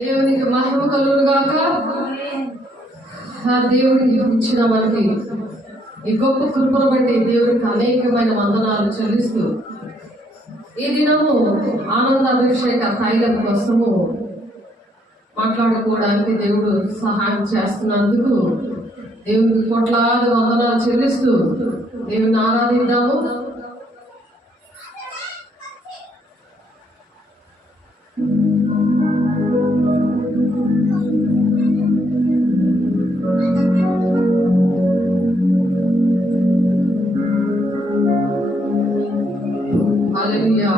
దేవునికి మహిమ కలుగును గాక. దేవుడికి ఇచ్చిన మనకి ఈ గొప్ప కృపను బట్టి దేవుడికి అనేకమైన వందనాలు చెల్లిస్తూ ఈ దినము ఆనంద అభిషేక తైలం కోసము మాట్లాడుకోవడానికి దేవుడు సహాయం చేస్తున్నందుకు దేవుడికి కోట్లాది వందనాలు చెల్లిస్తూ దేవుని ఆరాధిద్దాము. హల్లెలూయా.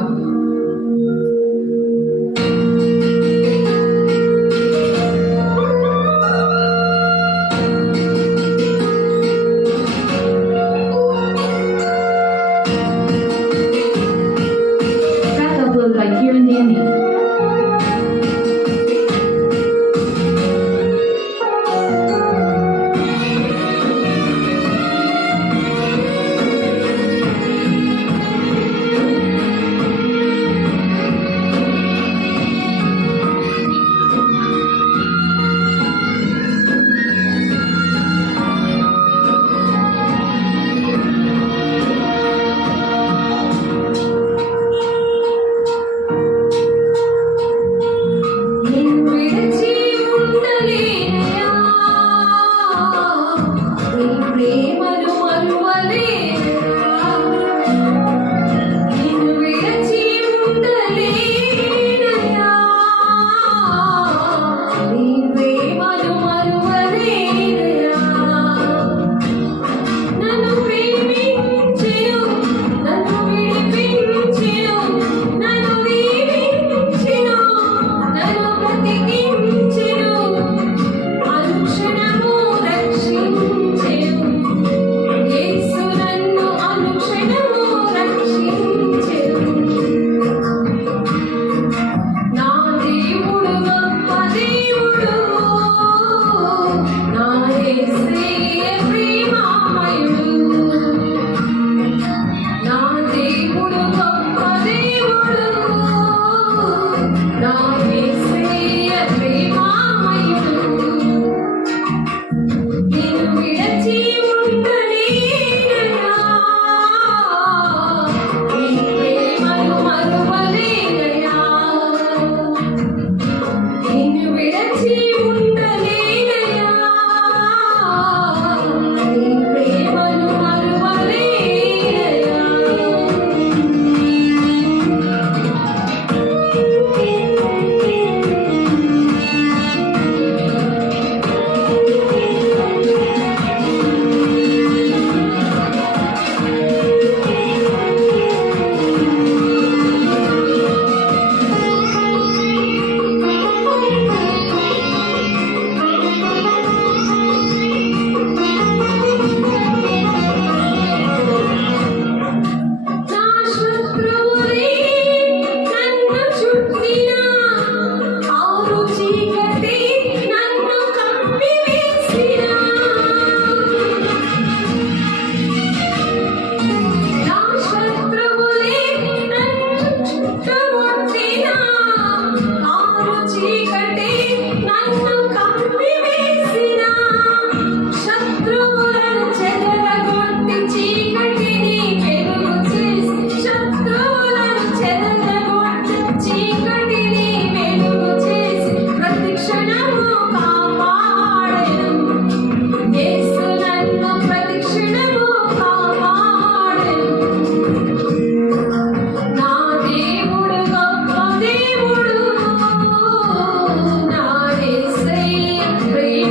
Free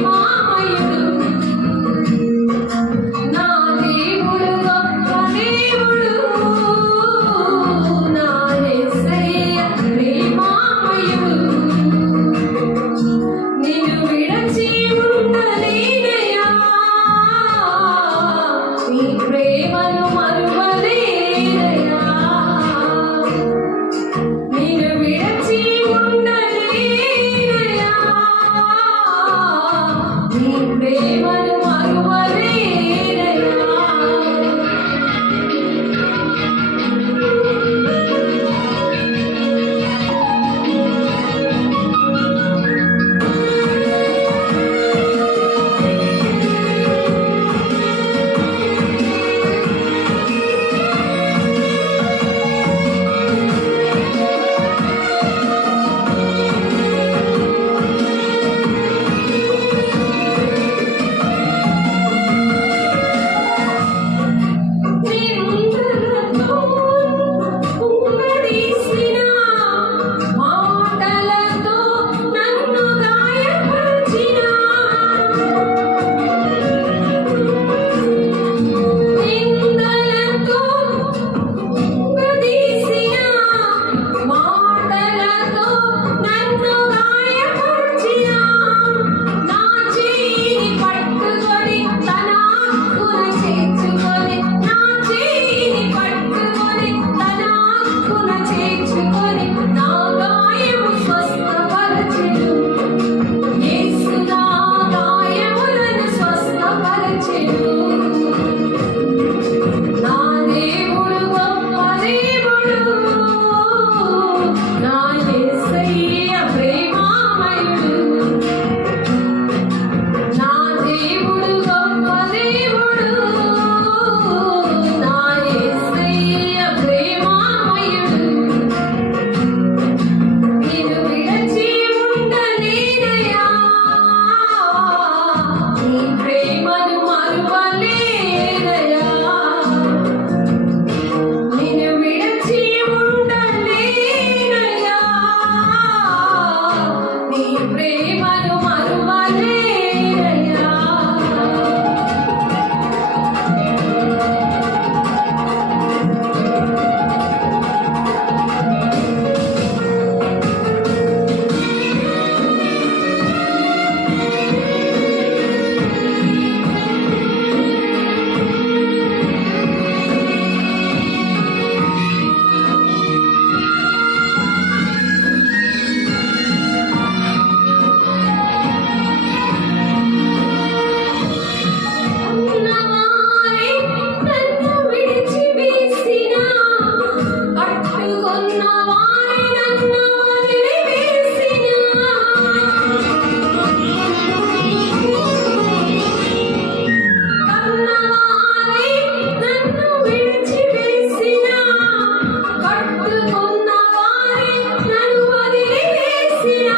ప్రేమను మరువలేనయ్యా. ఉన్నవారే నన్ను విడిచివేసినా, కట్టుకున్నవారే నన్ను వదిలివేసినా, కన్నవారే నన్ను విడిచివేసినా, కట్టుకున్నవారే నన్ను వదిలివేసినా,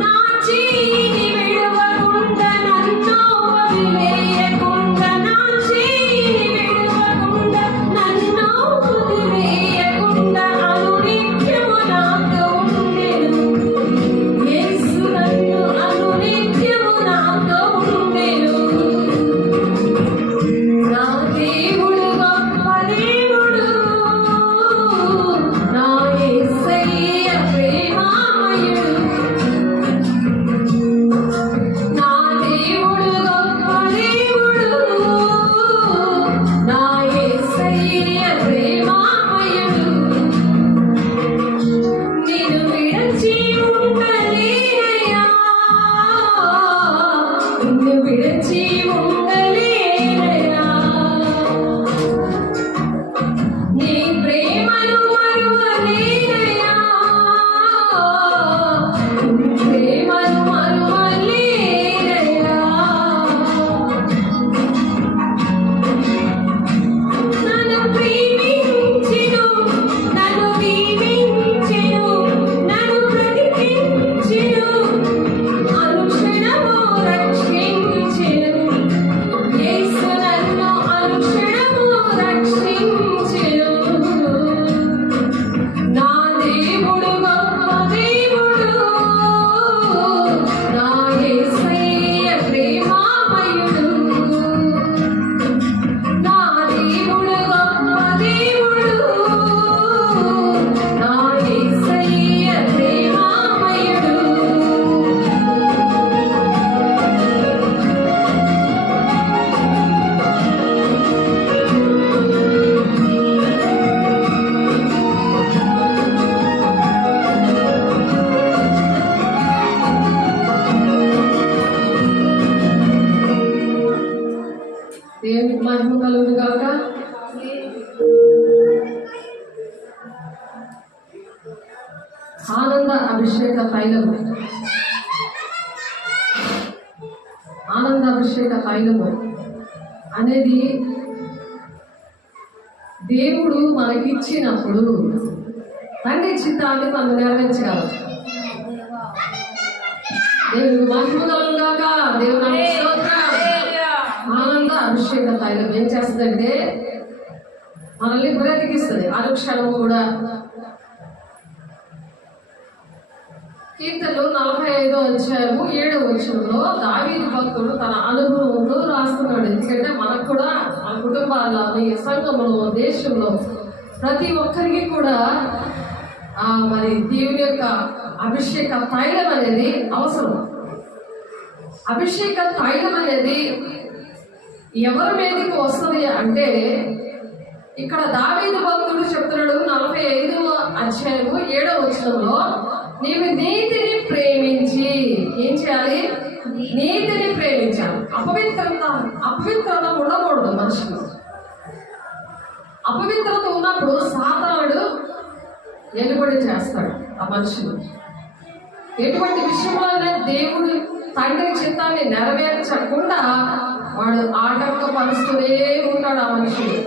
నా చేయి విడవకుండా నన్ను వదిలేయకుండా, నా చేయి విడవకుండా నన్ను వదిలేయకుండా, అనునిత్యము నాతో ఉండెను. యేసు నన్ను అనునిత్యము నాతో ఉండెను. నా దేవుడు గొప్ప దేవుడు, నా యేసయ్య ప్రేమామయుడు. నా దేవుడు గొప్ప దేవుడు, నా యేసయ్య ప్రేమామయుడు. నిన్ను విడిచి ఉండలేనయ్యా, నిన్ను విడిచి ఉండలేనయ్యా. నీ ప్రేమను మరువలేనయ్యా, నీ ప్రేమను మరువలేనయ్యా. నన్ను ప్రేమించెను, నన్ను దీవించెను, నన్ను బ్రతికించెను, అనుక్షణము రక్షించెను. యేసు నన్ను అనుక్షణము రక్షించెను. నా దేవుడు గొప్ప దేవుడు, నా యేసయ్య ప్రేమామయుడు. నా దేవుడు గొప్ప దేవుడు, నా యేసయ్య ప్రేమామయుడు. దేవునికి మహిమ కలుగును గాక. ఆనంద అభిషేక తైలము, ఆనంద అభిషేక తైలము అనేది దేవుడు మనకిచ్చినప్పుడు తండ్రి చిత్తాన్ని మనం నెరవేర్చగలం. దేవునికి మహిమ కలుగును గాక. దేవుని స్తోత్రం. ఆనంద అభిషేక తైలం ఏం చేస్తుందంటే మనల్ని బ్రతికిస్తుంది అనుక్షణము కూడా. కీర్తనలు 45:7 దావీదు భక్తుడు తన అనుభవంలో రాస్తున్నాడు. ఎందుకంటే మనకు కూడా మన కుటుంబాల్లో, ఈ సంఘంలో, దేశంలో ప్రతి ఒక్కరికి కూడా మరి దేవుని యొక్క అభిషేక తైలం అనేది అవసరం. అభిషేక తైలం అనేది ఎవరి మీదకి వస్తుంది అంటే, ఇక్కడ దావీదు భక్తుడు చెప్తున్నాడు 45:7 నీవు నీతిని ప్రేమించి ఏం చేయాలి? నీతిని ప్రేమించాలి. అపవిత్రత ఉండకూడదు మనిషికి. అపవిత్రత ఉన్నప్పుడు సాతానుడు ఎలుబడి చేస్తాడు ఆ మనిషిని. ఎటువంటి విషయంలో దేవుడు తండ్రి చిత్తాన్ని నెరవేర్చకుండా వాడు ఆటంకపరుస్తూనే ఉంటాడు ఆ మనిషిని.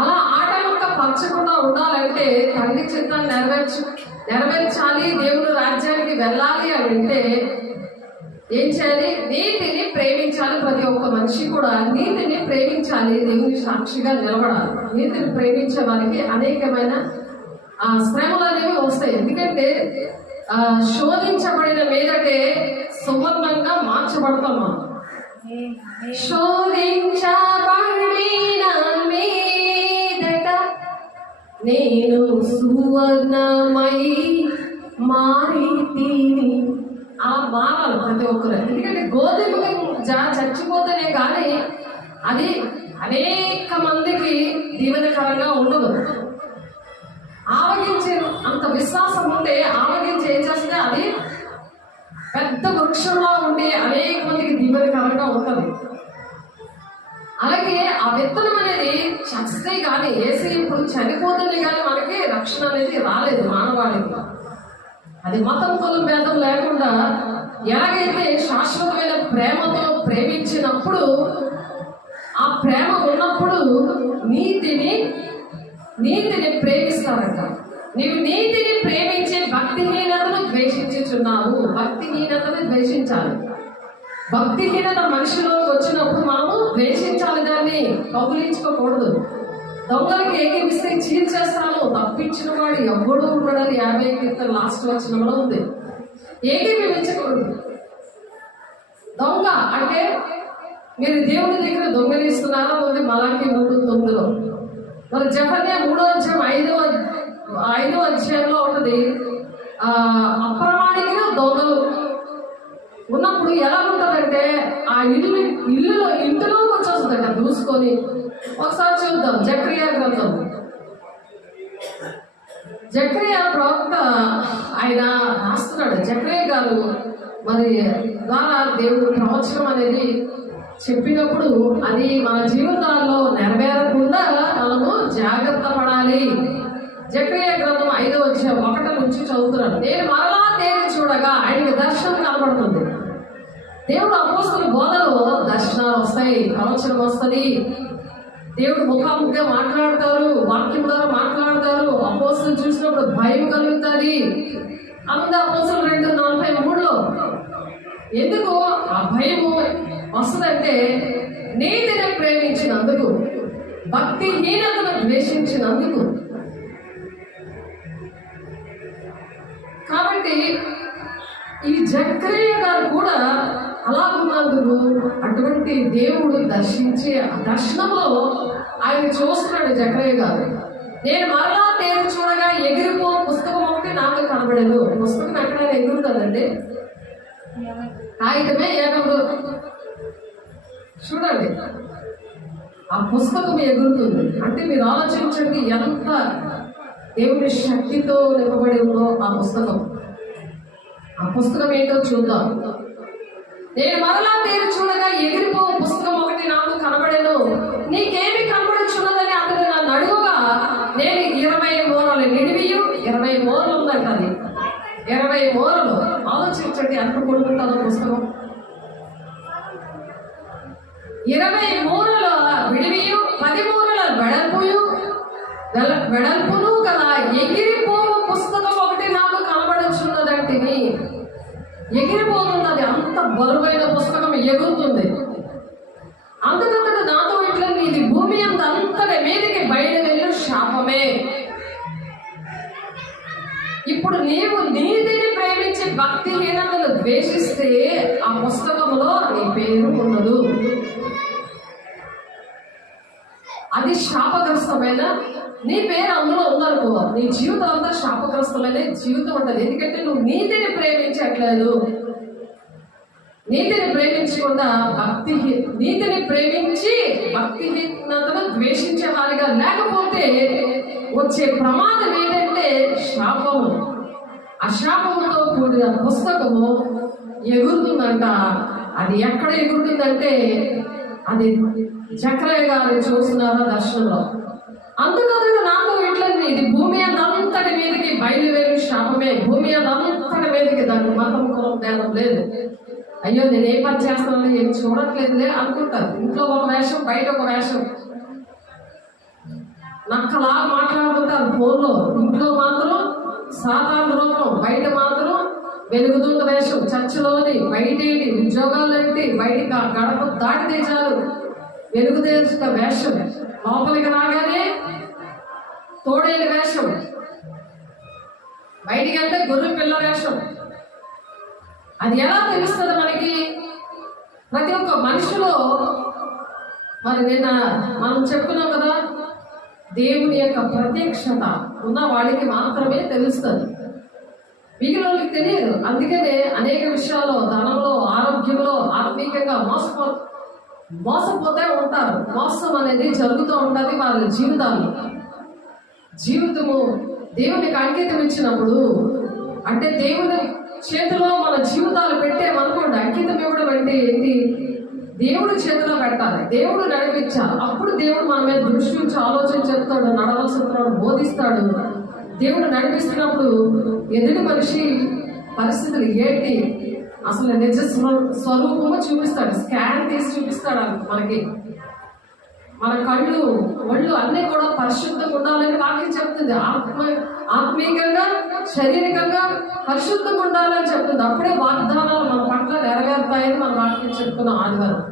అలా ఆటంకపరచకుండా ఉండాలంటే తండ్రి చిత్తాన్ని నెరవేర్చాలి, దేవుని రాజ్యానికి వెళ్ళాలి అని అంటే ఏం చేయాలి? నీతిని ప్రేమించాలి. ప్రతి ఒక్క మనిషి కూడా నీతిని ప్రేమించాలి, దేవుని సాక్షిగా నిలబడాలి. నీతిని ప్రేమించే వారికి అనేకమైన ఆ శ్రమలు అనేవి వస్తాయి. ఎందుకంటే శోధించబడిన మీదటే సువర్ణంగా మార్చబడతాం మనం. శోధించబడిన మీదట నేను సువర్ణమై మారితిని. అలా మారాలి ప్రతి ఒక్కరు. ఎందుకంటే గోధుమ చచ్చిపోతేనే కానీ అది అనేక మందికి దీవెనకరంగా ఉండదు. ఆవగించే అంత విశ్వాసం ఉంటే ఆవగించి ఏం చేస్తే అది పెద్ద వృక్షంలో ఉండి అనేక మందికి దీవెనకరంగా ఉంటుంది. అలాగే ఆ విత్తనం అనేది చస్తే కానీ వేసి ఇప్పుడు చనిపోతుంది కానీ మనకి రక్షణ అనేది రాలేదు మానవాళికి. అది మతం కులం భేదం లేకుండా ఎలాగైతే శాశ్వతమైన ప్రేమతో ప్రేమించినప్పుడు ఆ ప్రేమ ఉన్నప్పుడు నీతిని ప్రేమిస్తారంట. నీవు నీతిని ప్రేమించే భక్తిహీనతను ద్వేషించుచున్నావు. భక్తిహీనతను ద్వేషించాలి. భక్తిహీనత మనిషిలోకి వచ్చినప్పుడు మనము ద్వేషించాలి, దాన్ని కౌగులించుకోకూడదు. దొంగలకి ఏకీపిస్తే చీల్చేస్తాను, తప్పించిన వాడు ఎవ్వడూ ఉండడని 50 కీర్తన లాస్ట్ వచనంలో ఉంది. ఏకీపించకూడదు. దొంగ అంటే మీరు దేవుని దగ్గర దొంగలిస్తున్నారా ఉంది మలాకి 3:9. మరి జెఫన్యా 3వ అధ్యాయం 5వ అధ్యాయంలో ఉంటుంది. అప్రమాణికంగా దొంగలు ఉన్నప్పుడు ఎలా ఉంటుందంటే ఆ ఇంటిలోకి వచ్చేస్తుందంట దూసుకొని. ఒకసారి చూద్దాం జకర్యా గ్రంథం. జకర్యా ప్రవక్త ఆయన రాస్తున్నాడు. జకర్యా గారు మరి ద్వారా దేవుడు ప్రవచనం అనేది చెప్పినప్పుడు అది మన జీవితాల్లో నెరవేరకుండా మనము జాగ్రత్త పడాలి. జకర్యా గ్రంథం 5వ అధ్యాయం 1 నుంచి చదువుతున్నాడు. నేను మరలా తేరి చూడగా ఆయనకి దర్శనం కనబడుతుంది. దేవుడు అపోస్తలుల బోధలో దర్శనాలు వస్తాయి, ప్రవచనం వస్తుంది. దేవుడు ముఖాముఖిగా మాట్లాడతారు, వాక్యం ద్వారా మాట్లాడతారు. అపోస్తలు చూసినప్పుడు భయం కలుగుతుంది. అపోస్తలులు 2:43 ఎందుకు ఆ భయము వస్తుందంటే నీతిని ప్రేమించినందుకు, భక్తిహీనతను ద్వేషించినందుకు. కాబట్టి ఈ జకర్యా గారు కూడా అలాగున్నందుకు అటువంటి దేవుడు దర్శించి ఆ దర్శనంలో ఆయన చూస్తున్నాడు. జకర్యా గారు నేను మరలా తేరు చూడగా ఎగిరిపో పుస్తకం ఒకటి నాకు కనబడదు. పుస్తకం ఎక్కడైనా ఎగురుతుందండి, కాగితమే ఏగదు. చూడండి ఆ పుస్తకం ఎగురుతుంది అంటే మీరు ఆలోచించండి ఎంత దేవుని శక్తితో నింపబడి ఉందో ఆ పుస్తకం. ఆ పుస్తకం ఏంటో చూద్దాం. నేను మరలా తేరు చూడగా ఎగిరిపో పుస్తకం ఒకటి నాకు కనబడేను. నీకేమి కనబడుచున్నదని అతను నన్ను అడుగుగా నేను 20 మూరలు నిడివియు 20 మూరలు ఉందంట. అది 20 మూరలు. ఆలోచించండి ఎంత కొడుకుంటుందో పుస్తకం. 20 మూరల విడివియు 10 మూరల వెడల్పును కదా ఎగిరిపో పుస్తకం ఒకటి నాకు కనబడుచున్నదంటే ఎగిరిపోతుంది. అంత బరువైన పుస్తకం ఎగురుతుంది. అందుకంతట నాతో ఇట్లా ఇది భూమి అంతటి మీదకి బయట వెళ్ళి శాపమే. ఇప్పుడు నీవు నీతిని ప్రేమించి భక్తిహీనతను ద్వేషిస్తే ఆ పుస్తకంలో నీ పేరు ఉండదు. అది శాపగ్రస్తమైన నీ పేరు అందులో ఉందనుకో, నీ జీవితం అంతా శాపగ్రస్తమైన జీవితం ఉంటుంది. ఎందుకంటే నువ్వు నీతిని ప్రేమించట్లేదు. నీతిని ప్రేమించకుండా నీతిని ప్రేమించి భక్తిహీనతను ద్వేషించే వారిగా లేకపోతే వచ్చే ప్రమాదం ఏంటంటే శాపము. ఆ శాపముతో కూడిన పుస్తకము ఎగురుతుందంట. అది ఎక్కడ ఎగురుతుందంటే అది జకర్యా గారు చూస్తున్నారా దర్శనంలో. అందుకని నాతో ఇట్లా ఇది భూమి అంతటి మీదకి బయలుదేరి శాపమే. భూమి అంతటి మీదకి దానికి మతం కులం భేదం లేదు. అయ్యో నేను ఏ పని చేస్తున్నాను ఏం చూడట్లేదులే అనుకుంటారు. ఇంట్లో ఒక వేషం, బయట ఒక వేషం, నక్కలా మాట్లాడుకుంటారు ఫోన్లో. ఇంట్లో మాత్రం సాధారణ రూపం, బయట మాత్రం వెలుగుతున్న వేషం. చర్చిలోని బయటేంటి, ఉద్యోగాలు ఏంటి, బయట గడప దాటితే చాలు వెలుగుదేశ వేషం. లోపలికి రాగానే తోడేని వేషం. బయటికి వెళ్తే గొర్రె పిల్ల వేషం. అది ఎలా తెలుస్తుంది మనకి? ప్రతి ఒక్క మనిషిలో మరి నిన్న మనం చెప్పుకున్నాం కదా, దేవుని యొక్క ప్రత్యక్షత ఉన్న వాడికి మాత్రమే తెలుస్తుంది, మిగిలిన వాళ్ళకి తెలియదు. అందుకనే అనేక విషయాల్లో, ధనంలో, ఆరోగ్యంలో, ఆత్మీయంగా మోసపోతే ఉంటారు. మోసం అనేది జరుగుతూ ఉంటుంది వారి జీవితము దేవునికి అంకితం ఇచ్చినప్పుడు, అంటే దేవుని చేతిలో మన జీవితాలు పెట్టేమనుకోండి. అంకితం ఇవ్వడం అంటే ఏంటి? దేవుడు చేతిలో పెట్టాలి, దేవుడు నడిపించాలి. అప్పుడు దేవుడు మన మీద దృష్టి నుంచి ఆలోచన చెప్తాడు, నడవలసినాడు, బోధిస్తాడు. దేవుడు నడిపిస్తున్నప్పుడు ఎదుటి మనిషి పరిస్థితులు ఏంటి, అసలు నిజ స్వరూపము చూపిస్తాడు, స్కాన్ తీసి చూపిస్తాడు మనకి. మన కళ్ళు, ఒళ్ళు అన్నీ కూడా పరిశుద్ధంగా ఉండాలని వాక్యం చెప్తుంది. ఆత్మీయంగా, శారీరకంగా పరిశుద్ధంగా ఉండాలని చెప్తుంది. అప్పుడే వాగ్దానాలు మన పట్ల నెరవేరుతాయని మన వాక్యం చెప్తున్నాం ఆదివారం.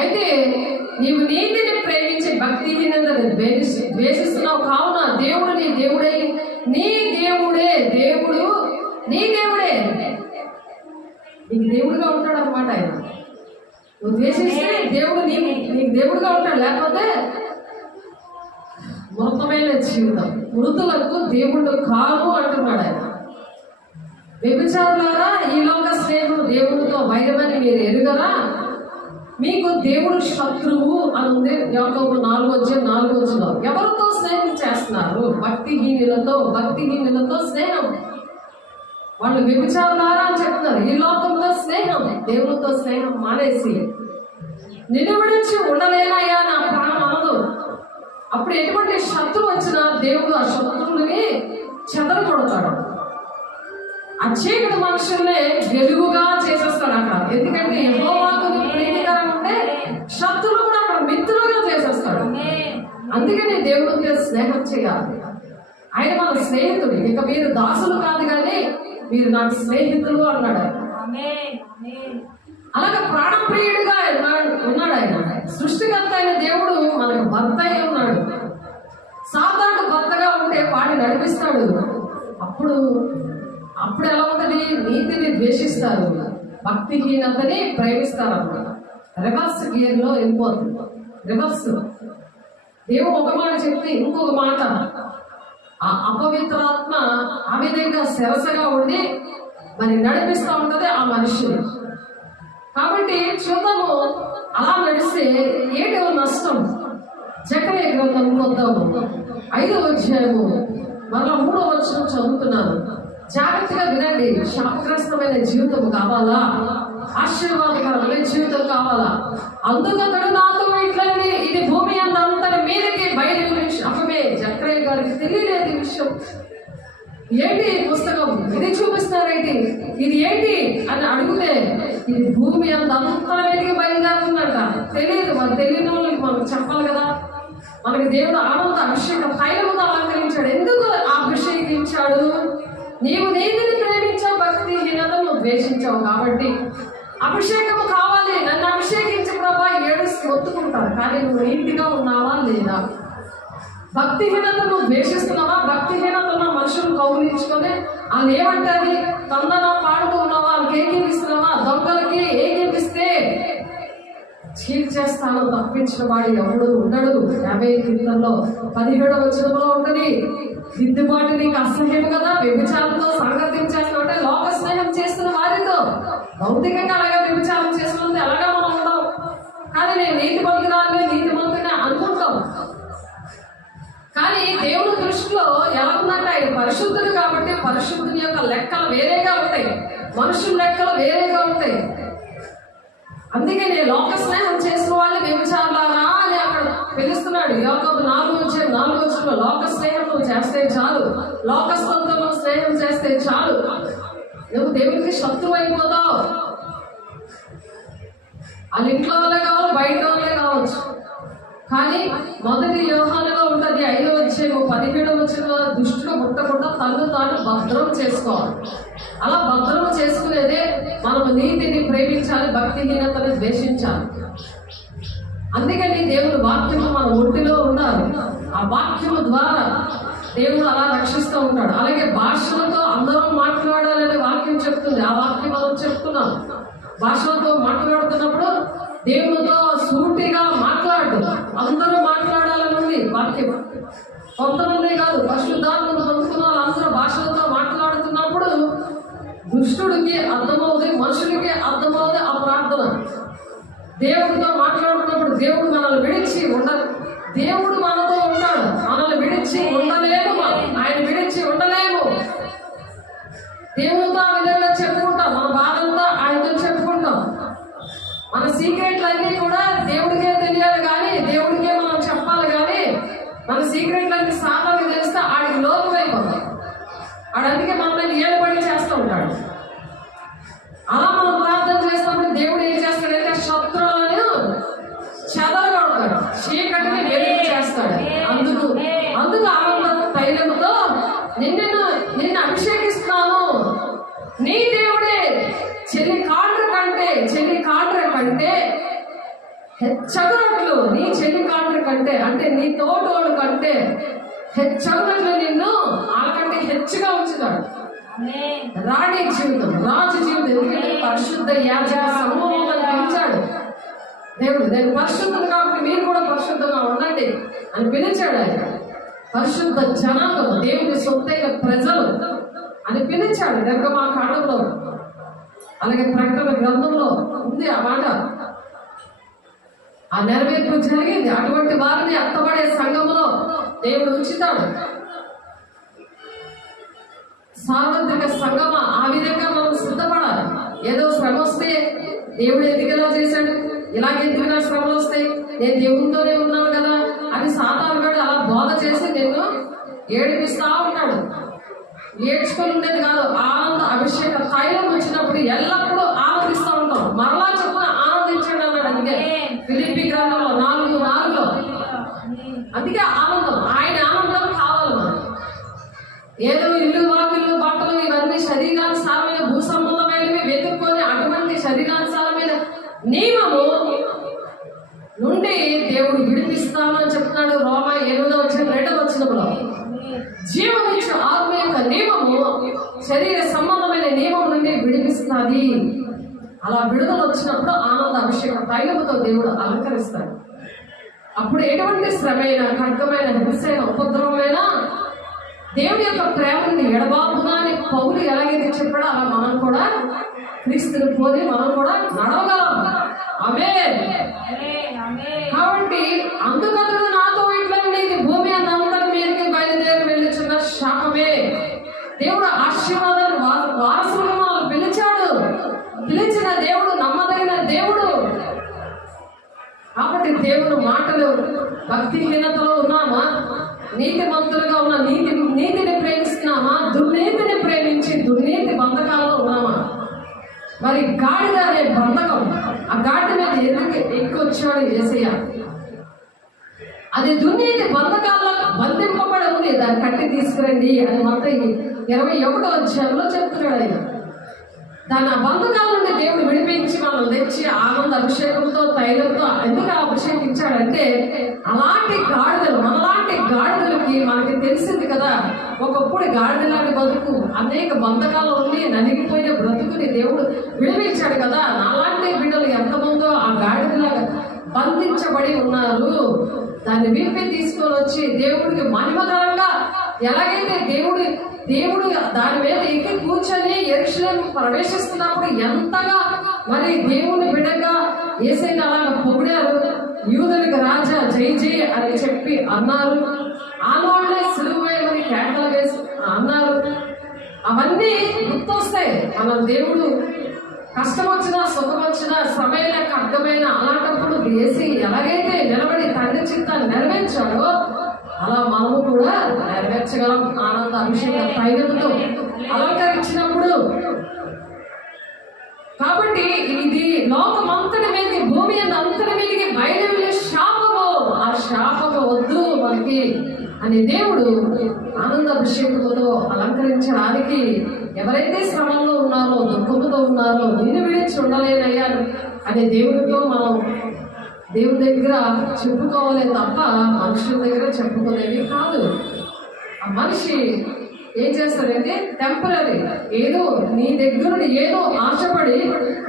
అయితే నీవు నీతిని ప్రేమించి భక్తిహీనతను ద్వేషిస్తున్నావు. కావున దేవుడు నీ దేవుడే, దేవుడు నీ దేవుడే, నీకు దేవుడుగా ఉంటాడు అన్నమాట. ఆయన నువ్వు ద్వేషిస్తే దేవుడు నీకు దేవుడుగా ఉంటాడు. లేకపోతే మృతమైన జీవితం, మృతులకు దేవుడు కాదు అంటున్నాడు ఆయన. వ్యభిచారులారా, ఈ లోక స్నేహం దేవుడితో వైరమని మీరు ఎరుగరా? మీకు దేవుడు శత్రువు అని ఉంది యాకోబు 4:4. ఎవరితో స్నేహం చేస్తున్నారు? భక్తిహీనులతో స్నేహం. వాళ్ళు వ్యభిచారులారా అని చెప్తున్నారు. ఈ లోకంలో స్నేహం, దేవుడితో స్నేహం మానేసి నిన్ను విడిచి ఉండలేనయ్యా నా ప్రాణం అనదు. అప్పుడు ఎటువంటి శత్రువు వచ్చినా దేవుడు ఆ శత్రువుని చెదరగొడతాడు. ఆ చీకటి మనుషుల్ని వెలుగుగా చేసేస్తాడు అక్కడ. ఎందుకంటే యెహోవాకు ప్రీతికరం ఉంటే శత్రువులు కూడా అక్కడ మిత్రులుగా చేసేస్తాడు. అందుకని దేవుడితో స్నేహం చేయాలి. ఆయన మన స్నేహితుడు. ఇక మీరు దాసులు కాదు కానీ మీరు నాకు స్నేహితులు అన్నాడు. అలాగే ప్రాణప్రియుడిగా ఉన్నాడు ఆయన. సృష్టికర్త అయిన దేవుడు మనకు భర్త అయి ఉన్నాడు. సాధారణ భర్తగా ఉంటే వాడిని నడిపిస్తాడు. అప్పుడు ఎలా ఉంటుంది? నీతిని ద్వేషిస్తారు, భక్తిహీనతని ప్రేమిస్తారు అన్నమాట. రివర్స్ గేర్ లో వెళ్ళిపోతుంది. రివర్స్. దేవుడు ఒక మాట చెప్తే ఇంకొక మాట. ఆ అపవిత్రాత్మ ఆ విధంగా శరసగా ఉండి మరి నడిపిస్తూ ఉంటుంది ఆ మనిషిని. కాబట్టి చూద్దాము, అలా నడిస్తే ఏటో నష్టం. జకర్యా గ్రంథం వద్దాము, 5వ అధ్యాయము మరలా 3వ వచనం చదువుతున్నాను. జాగ్రత్తగా వినండి. శాపగ్రస్తమైన జీవితం కావాలా? ఆశీర్వాదకరమైన జీవితం కావాలా? అందుకతడు నాతో ఇట్లని, ఇది భూమి అంతని మీదకి బయట శాపమే. జకర్యా గారికి తెలియలేదు విషయం. ఏంటి పుస్తకం ఇది చూపిస్తారేంటి, ఇది ఏంటి అని అడిగితే ఇది భూమి అంతా మీదకి బయలుదేరుతుందంట. తెలియదు. మన తెలియని వాళ్ళకి మనకు చెప్పాలి కదా. మనకి దేవుడు ఆనంద అభిషేకం తైలముతో అలంకరించాడు. ఎందుకు అభిషేకించాడు? నీవు నీతిని ప్రేమించావు, భక్తిహీనతను ద్వేషించావు. కాబట్టి అభిషేకం కావాలి. నన్ను అభిషేకించి ప్రభా ఏడుస్తూ ఒత్తుకుంటారు. కానీ నువ్వు నీతిగా ఉన్నావా లేదా? భక్తిహీనతను ద్వేషిస్తున్నావా? భక్తిహీనతను మనుషులు కౌగిలించుకొని వాళ్ళు ఏమంటారు? తందనం పాడుతూ ఉన్నావా? వాళ్ళకి ఏకీపిస్తున్నావా? దొంగలకి ఏకీపిస్తే చీల్చేస్తాను, తప్పించిన వాడు ఎవడు ఉండడు. 50 17వ వచనంలో ఉంటుంది. దిద్దుబాటు నీకు అసహ్యం కదా. వ్యభిచారంతో సంగతించేస్తావు అంటే లోక స్నేహం చేస్తున్న వారితో. భౌతికంగా అలాగా వ్యభిచారం చేస్తున్నది అలాగా మనం ఉండవు. కానీ నేను నీతిమంతునే అనుకుంటాం. కానీ దేవుని దృష్టిలో ఎలా ఉందంటే ఆయన పరిశుద్ధుడు కాబట్టి పరిశుద్ధుని యొక్క లెక్కలు వేరేగా ఉంటాయి, మనుషుల లెక్కలు వేరేగా ఉంటాయి. అందుకని లోక స్నేహం చేసిన వాళ్ళు వ్యభిచారులారా అని అక్కడ పిలుస్తున్నాడు. యాకోబు 4:4 లోక స్నేహం నువ్వు చేస్తే చాలు, లోకస్తులతో నువ్వు స్నేహం చేస్తే చాలు, నువ్వు దేవునికి శత్రువు అయిపోతావు. వాళ్ళ ఇంట్లో వాళ్ళే కావాలి, బయట వాళ్ళే కావచ్చు. కానీ మొదటి యోహానులో ఉంటుంది 5వ అధ్యాయం 17వ వచనంలో దుష్టుడు ముట్టకుండా తను తాను భద్రం చేసుకోవాలి. అలా భద్రం చేసుకునేదే మనం నీతిని ప్రేమించాలి, భక్తిహీనతను ద్వేషించాలి. అందుకని దేవుని వాక్యము మన ఒంటిలో ఉండాలి. ఆ వాక్యము ద్వారా దేవుడు అలా రక్షిస్తూ ఉంటాడు. అలాగే భాషలతో అందరూ మాట్లాడాలనే వాక్యం చెప్తుంది. ఆ వాక్యం మనం చెప్తున్నాం. భాషలతో మాట్లాడుతున్నప్పుడు దేవుడితో సూటిగా మాట్లాడు, అందరూ మాట్లాడాలని ఉంది వాక్యం. కొంతమంది కాదు, పరిశుద్ధాత్మను పొందుకున్న వాళ్ళందరూ భాషలతో మాట్లాడుతున్నప్పుడు దుష్టుడికి అర్థమవుతుంది, మనుషుడికి అర్థమవుతుంది ఆ ప్రార్థన. దేవుడితో మాట్లాడుతున్నప్పుడు దేవుడు మనల్ని విడిచి ఉండదు. దేవుడు మనతో ఉంటాడు, మనల్ని విడిచి ఉండలేము. ఆయన విడిచి ఉండలేము. దేవుడితో ఆ విధంగా చెప్పుకుంటాం, మన బాధంతా ఆయనతో చెప్పుకుంటాం. మన సీక్రెట్లు అన్నీ కూడా దేవుడికే తెలియాలి, కానీ దేవుడికే మనం చెప్పాలి. కానీ మన సీక్రెట్లు అన్ని సాధారణ తెలిస్తే ఆడికి లోపమైపోతాం. ఆడు అందుకే మన మీద ఏలుబడి చేస్తూ ఉంటాడు. అలా మనం ప్రార్థన చేసినప్పుడు దేవుడు ఏం చేస్తాడంటే శత్రువులను చెదరగొడతాడు, చీకటిని వెలుగు చేస్తాడు. అందుకు ఆనంద తైలముతో నిన్ను అభిషేకిస్తున్నాను. నీ దేవుడే చెల్లి కాండ్ర కంటే హెచ్చగనట్లు, నీ చెల్లి కాండ్ర కంటే అంటే నీ తోటోడు కంటే హెచ్చగనట్లు నిన్ను వాళ్ళకంటే హెచ్చుగా ఉంచుతాడు. రాణి జీవితం, రాజు జీవితం, ఎందుకంటే పరిశుద్ధ యాజ సమూహం అని పిలిచాడు దేవుడు. నేను పరిశుద్ధం కాబట్టి మీరు కూడా పరిశుద్ధంగా ఉండండి అని పిలిచాడు ఆయన. పరిశుద్ధ జనాంగం, దేవుని సొంతైన ప్రజలు అని పిలిచాడు నిర్గమాకాండంలో. అలాగే ప్రకటన గ్రంథంలో ఉంది ఆ మాట. ఆ నెరవేర్పు జరిగింది. అటువంటి వారిని అత్తబడే సంఘంలో దేవుడు ఉంచుతాడు. సార్వత్రిక సంగమ ఆ విధంగా మనం సిద్ధపడాలి. ఏదో శ్రమ వస్తే దేవుడు ఎదిగేలా చేశాడు, ఇలాగే ఎదిగిన శ్రమలు వస్తాయి, నేను దేవునితోనే ఉన్నాను కదా అని సాతానుడు అలా బోధ చేసి నిన్ను ఏడిపిస్తా ఉంటాడు. ఏడ్చుకొని ఉండేది కాదు. ఆనంద అభిషేక తైలం వచ్చినప్పుడు ఎల్లప్పుడూ ఆనందిస్తూ ఉంటాం. మరలా చొప్పున ఆనందించండి అన్నాడు. అందుకే ఫిలిప్పీ గ్రంథంలో 4:4 అందుకే ఆనందం, ఆయన ఆనందం కావాలి మనకి. ఏదో ఇల్లు వాకిళ్ళు బట్టలు ఇవన్నీ శరీరానుసారమైన భూ సంబంధమైనవి వెతుక్కొని అటువంటి శరీరానుసారమైన నియమము నుండి దేవుడు విడిపిస్తాను అని చెప్తున్నాడు. రోమా 8:2 జీవనిచ్చు ఆత్మ యొక్క నియమము శరీర సంబంధమైన నియమం నుండి విడిపిస్తుంది. అలా విడుదల వచ్చినప్పుడు ఆనంద అభిషేక తైలముతో దేవుడు అలంకరిస్తాడు. అప్పుడు ఎటువంటి శ్రమైన, ఖడ్గమైన, హింసైన, ఉపద్రవమైన దేవుని యొక్క ప్రేమని ఎడబాపునా అని పౌలు ఎలాగైతే చెప్పాడో అలా మనం కూడా క్రీస్తుని పోలి మనం కూడా నడవగలం. ఆమేన్. కాబట్టి అందుకతడు నాతో ఇట్లా ఇది భూమి అంతటి మీదకి బయలుదేరి వెళ్ళుచున్న శాపమే. దేవుడు ఆశీర్వాదాలు వారసులుగా మనం పిలిచాడు. పిలిచిన దేవుడు నమ్మదగిన దేవుడు. కాబట్టి దేవుడు మాటలు భక్తిహీనతలో ఉన్నామా, నీతిమంతులుగా ఉన్న నీతిని ప్రేమిస్తున్నామా, దుర్నీతిని ప్రేమించి దుర్నీతి బంధకాలలో ఉన్నామా? మరి గాడిద అనే బంధకం, ఆ గాడిద మీద ఎందుకు ఎక్కొచ్చాడు యేసయ్య? అది దుర్నీతి బంధకాల్లో బంధింపబడి ఉంది, దాన్ని కట్టి తీసుకురండి అని మత్తయి 21 చెప్తున్నాడు ఆయన. దాని ఆ బంధకాల నుండి దేవుడు విడిపించి మనం తెచ్చి ఆనంద అభిషేకంతో తైలంతో ఎందుకు అభిషేకించాడంటే అలాంటి గాడిదలు, మనలాంటి గాడిదలకి మనకి తెలిసింది కదా, ఒకప్పుడు గాడిద లాంటి బతుకు అనేక బంధకాలు ఉండి నలిగిపోయిన బ్రతుకుని దేవుడు విడిపించాడు కదా. అలాంటి బిడ్డలు ఎంతమందో ఆ గాడిదలాగా బంధించబడి ఉన్నారు. దాన్ని విప్పి తీసుకొని వచ్చి దేవుడికి మహిమకరంగా ఎలాగైతే దేవుడు దాని మీద ఎక్కి కూర్చొని యెరూషలేము ప్రవేశిస్తున్నప్పుడు ఎంతగా మరి దేవుని బిడ్డగా యేసయ్యను అలాగా పొగిడారు. యూదులకు రాజా జై జై అని చెప్పి అన్నారు. ఆనవాళ్ళే సిలువ వేయమని కేకలు వేసి అన్నారు. అవన్నీ గుర్తొస్తాయి. మన దేవుడు కష్టం వచ్చినా సుఖం వచ్చినా శ్రమైన ఖడ్గమైన అలాంటప్పుడు వేసి ఎలాగైతే నిలబడి తండ్రి చిత్తాన్ని నెరవేర్చాడో అలా మనము కూడా నెరవేర్చగలం. ఆనంద అభిషేక తైలంతో అలంకరించినప్పుడు. కాబట్టి ఇది లోకమంతటి మీదకి, భూమి అంతటి మీదకి బయలువెళ్ళే శాపము. ఆ శాపము వద్దు మనకి అని దేవుడు ఆనంద అభిషేకంతో అలంకరించడానికి ఎవరైతే శ్రమంలో ఉన్నారో, దుఃఖంతో ఉన్నారో, నిన్ను విడిచి ఉండలేనయ్యా అనే దేవుడితో మనం దేవుడి దగ్గర చెప్పుకోవాలే తప్ప మనుషుల దగ్గర చెప్పుకోలేవి కాదు. ఆ మనిషి ఏం చేస్తాడంటే టెంపరీ, ఏదో నీ దగ్గర ఏదో ఆశపడి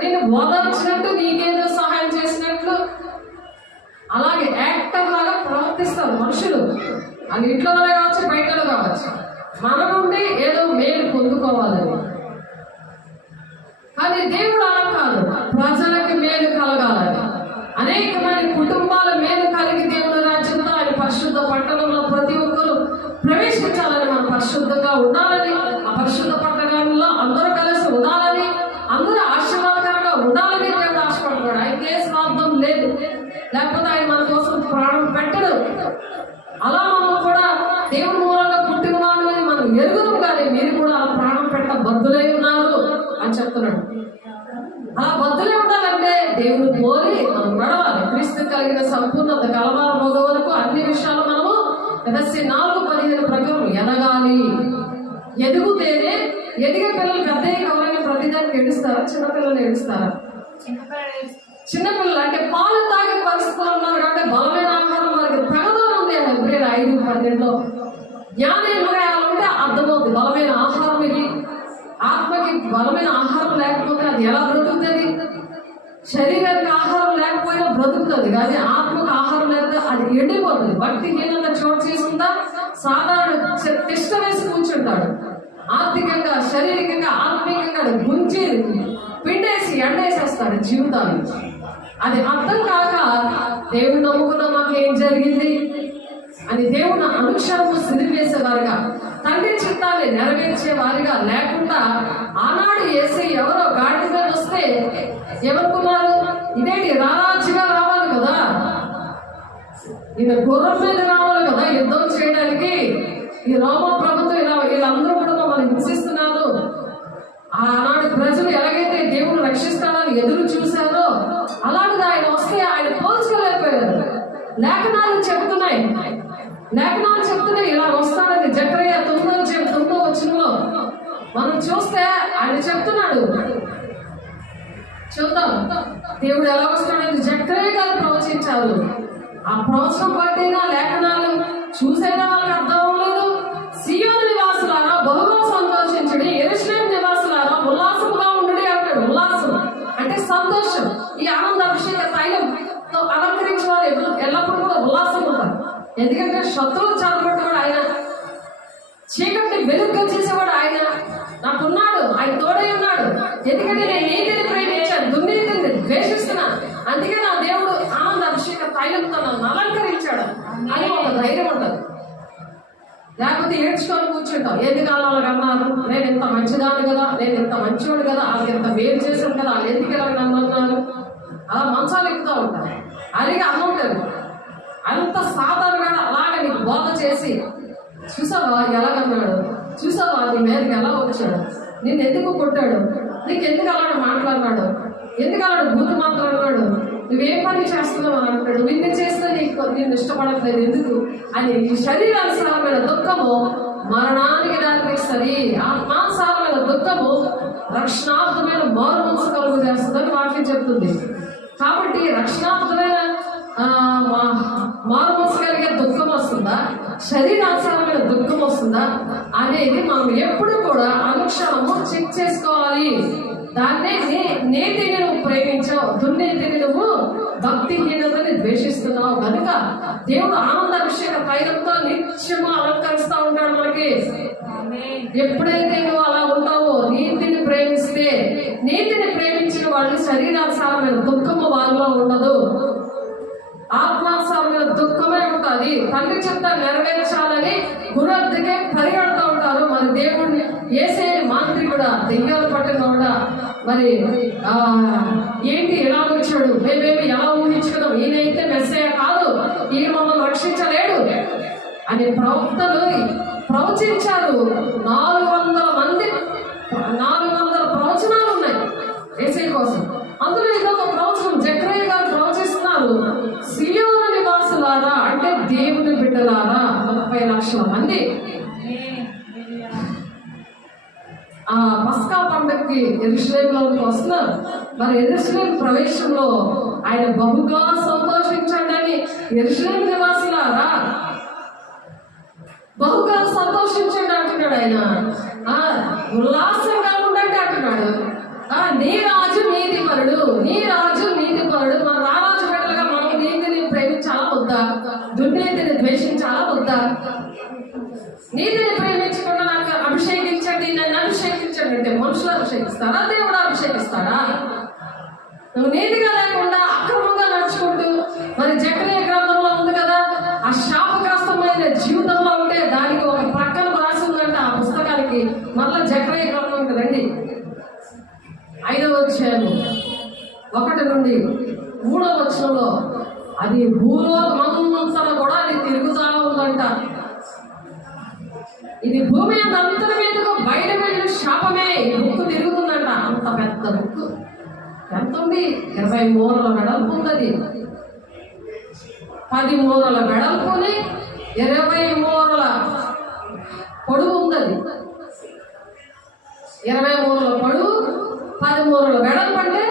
నేను ఓదార్చినట్టు, నీకేదో సహాయం చేసినట్లు అలాగే యాక్టర్ లాగా ప్రవర్తిస్తారు మనుషులు. అది ఇంట్లోనే కావచ్చు, బయటలో కావచ్చు. మన నుండి ఏదో మేలు పొందుకోవాలని. కానీ దేవుడు అలా కాదు, ప్రజలకి మేలు కలగాలని. అనేకమైన కుటుంబాల మేలు కలిగి దేవుని రాజ్యంలో ఆయన పరిశుద్ధ పట్టణంలో ప్రతి ఒక్కరు ప్రవేశించాలని, మనం పరిశుద్ధంగా ఉండాలని, ఆ పరిశుద్ధ పట్టణంలో అందరూ కలిసి ఉండాలని, అందరూ ఆశీర్వాదకరంగా ఉండాలని దేవుడు ఆశపడుతున్నాడు. ఆయనకి ఏ స్వార్థం లేదు, లేకపోతే ఆయన మన కోసం ప్రాణం పెట్టడు. అలా మనం కూడా దేవుని మూలంగా పుట్టిన వాళ్ళు అని మనం ఎరుగుతాం. కానీ మీరు కూడా అలా ప్రాణం పెట్ట బద్దులై ఉన్నారు అని చెప్తున్నాడు. అలా బద్దులై ఉండాలంటే దేవుని పోలి మనం నడవాలి. క్రీస్తు కలిగిన సంపూర్ణత కలవాల మగ వరకు అన్ని విషయాలు మనము ఎఫెసీ 4:15 ప్రకారం ఎదగాలి. ఎదిగితేనే, ఎదిగే పిల్లలు పెద్ద ఎవరైనా ప్రతిదానికి ఏడుస్తారా? చిన్నపిల్లలు ఏడుస్తారా? చిన్నపిల్లలు అంటే పాలు తాగే పరిస్థితులు ఉన్నారు కాబట్టి బలమైన ఆహారం వారికి తగదూరం ఉంది అని Hebreయులు 5:12 జ్ఞానేంద్రియాలు ఉంటే అర్థమవుతుంది. బలమైన ఆహారం ఇది. ఆత్మకి బలమైన ఆహారం లేకపోతే అది ఎలా బ్రతుకుతుంది? శరీరానికి ఆహారం లేకపోయినా బ్రతుకుతుంది, కానీ ఆత్మకు ఆహారం లేకపోతే అది ఎండిపోతుంది. భక్తిహీనంగా చోటు చేసుకుంటా సాధారణ తిష్ట వేసి కూర్చుంటాడు. ఆర్థికంగా, శారీరకంగా, ఆత్మీయంగా గుంజి పిండేసి ఎండేసేస్తాడు జీవితాన్ని. అది అర్థం కాక దేవుడు నమ్ముకున్న మాకు ఏం జరిగింది అని దేవుడు అనుక్షణము సిరివేసేవారుగా, తండ్రి చిత్తాన్ని నెరవేర్చే వారిగా లేకుండా, ఆనాడు యేసయ్య ఎవరో గాడి మీద వస్తే ఏమనుకున్నారు? ఇదేంటి రారాజుగా రావాలి కదా, ఈయన గుర్రం మీద రావాలి కదా యుద్ధం చేయడానికి. ఈ రోమ ప్రభుత్వం ఇలా వీళ్ళందరూ కూడా మమ్మల్ని హింసిస్తున్నారు. ఆనాడు ప్రజలు ఎలాగైతే దేవుడు రక్షిస్తాడని ఎదురు చూశారో అలాంటిది ఆయన వస్తే ఆయన పోల్చుకోలేకపోయారు. లేఖనాలు చెప్తున్నాయి ఇలా వస్తాడని. జకరియా 9:9 మనం చూస్తే ఆయన చెప్తున్నాడు. చూద్దాం దేవుడు ఎలా వస్తాడని జకరియా గారు ప్రవచించారు. ఆ ప్రవచనం పట్టిన లేఖనాలు చూసేనా వాళ్ళకి అర్థం అవ్వలేదు. సియోను నివాసులారా బహుగా సంతోషించుడి, యెరూషలేము నివాసులారా ఉల్లాసంగా ఉండుడి అంటాడు. ఉల్లాసం అంటే సంతోషం. ఈ ఆనంద అభిషేక తైలంతో అలంకరించే వారు ఎల్లప్పుడూ కూడా ఉల్లాసం ఉంటారు. ఎందుకంటే శత్రువులు చదవబడ్డవాడు ఆయన, చీకటిని వెలుగుగా చేసేవాడు ఆయన. నాకున్నాడు, ఆయన తోడై ఉన్నాడు. ఎందుకంటే నేను నీతిని ప్రేమించాను, దుర్నీతిని ద్వేషిస్తున్నాను. అందుకే నా దేవుడు ఆనంద అభిషేక తైలంతో నన్ను అలంకరించాడు అని ఒక ధైర్యం ఉంటుంది. లేకపోతే ఏడ్చుకొని కూర్చుంటాం. ఎందుకు అలాగ అన్నారు? నేను ఇంత మంచిదాన్ని కదా, నేను ఇంత మంచివాడు కదా, వాళ్ళకి ఎంత మేలు చేశాను కదా, వాళ్ళు ఎందుకు ఇలా నన్ను అన్నారు? అలా మంచాలు ఎక్కుతూ ఉంటారు. అలాగే అన్నం లేదు, అంత సాధారణంగా అలాగ నీకు బోధ చేసి, చూసావా ఎలాగన్నాడు, చూసావా నీ మీదకి ఎలా వచ్చాడు, నిన్ను ఎందుకు కొట్టాడు, నీకు ఎందుకు అలాగ మాట్లాడినాడు, ఎందుకు అలాగ బూతు మాట్లాడినాడు, నువ్వేం పని చేస్తున్నావు అని అంటాడు. నిన్ను చేస్తే నిన్ను ఇష్టపడట్లేదు ఎందుకు అని. ఈ శరీరానుసారమైన దుఃఖము మరణానికి దారితీస్తుంది. ఆత్మానుసారమైన దుఃఖము రక్షణార్థమైన మారు మనసు కలుగు చేస్తుందని వాక్యం చెప్తుంది. కాబట్టి రక్షణార్థమైన మారు మనసు కలిగే దుఃఖం వస్తుందా, శరీరానుసారమైన దుఃఖం వస్తుందా అనేది మనం ఎప్పుడు కూడా అనుక్షణము చెక్ చేసుకోవాలి. దాన్నే నీతిని నువ్వు ప్రేమించావు, దుర్నీతిని నువ్వు భక్తిహీనతని ద్వేషిస్తున్నావు కనుక దేవుడు ఆనంద అభిషేక తైలంతో నిత్యము అలంకరిస్తూ ఉంటాడు మనకి. ఎప్పుడైతే నువ్వు అలా ఉంటావో, నీతిని ప్రేమిస్తే, నీతిని ప్రేమించిన వాళ్ళు శరీరానుసారమైన దుఃఖము వారిలో ఉండదు, ఆత్మానుసారమైన దుఃఖమే ఉంటుంది. తండ్రి చెప్తా నెరవేర్చాలని గురద్దకే పరిగెడుతూ ఉంటారు. మరి దేవుడిని యేసేని మాంత్రికుడా, దెయ్యాలు పట్టినోడా, మరి ఏంటి ఎలా వచ్చాడు, మేమేమి ఎలా ఊహించుకున్నాం, ఈయనైతే మెస్సయ్య కాదు, ఈయన మమ్మల్ని రక్షించలేడు అని ప్రవక్తలు ప్రవచించారు. 400 మంది 400 ప్రవచనాలు ఉన్నాయి యేసయ్య కోసం. అందులో ఇదొక ప్రవచనం జకరియా గారు ప్రవచిస్తున్నారు. సియోను నివాసులారా అంటే దేవుని బిడ్డలారా 30 లక్షల మంది ఆ పస్కా పండుగకి యెరూషలేములోకి వస్తున్నారు. మరి యెరూషలేము ప్రవేశంలో ఆయన బహుగా సంతోషించండి అని. యెరూషలేము నివాసులారా బహుగా సంతోషించండి అంటున్నాడు ఆయన. ఉల్లాసంగా ఉండండి అంటున్నాడు. నీ రాజు నీతిపరుడు, నీ రాజు నీతిపరుడు. మన రారాజు బిడ్డలుగా మనం నీతిని ప్రేమించాలా వద్దా? దుర్నీతిని ద్వేషించాలా వద్దా? నీతిని ప్రేమించకుండా నాకు అభిషేకించండి, నన్ను అభిషేకించండి అంటే మనుషులు అభిషేకిస్తారా? దేవుడు అభిషేకిస్తాడా? నువ్వు నీతిగా లేకుండా అక్రమంగా నడుచుకుంటూ, మరి జకరియా గ్రంథంలో ఉంది కదా, ఆ శాపగ్రస్తమైన జీవితంలో ఉంటే దానికి ఒక ప్రక్కన రాసి ఉందంట. ఆ పుస్తకానికి మళ్ళా జకరియా గ్రంథంకి రండి, 5వ అధ్యాయం 1 నుండి 3వ వచనంలో అది భూలోకమంతా కూడా అది తిరుగుతా ఉందంట. ఇది భూమి అంతటి మీదకు బయట వెళ్ళిన శాపమే. ఈ బుక్ తిరుగుతుందంట. అంత పెద్ద బుక్ ఎంత ఉంది? 20 మూరల వెడల్పు ఉంది. 10 మూరల వెడల్పుని 20 మూరల పొడుగు ఉంది. 20 మూరల పొడుగు, 10 మూరల వెడల్పు అంటే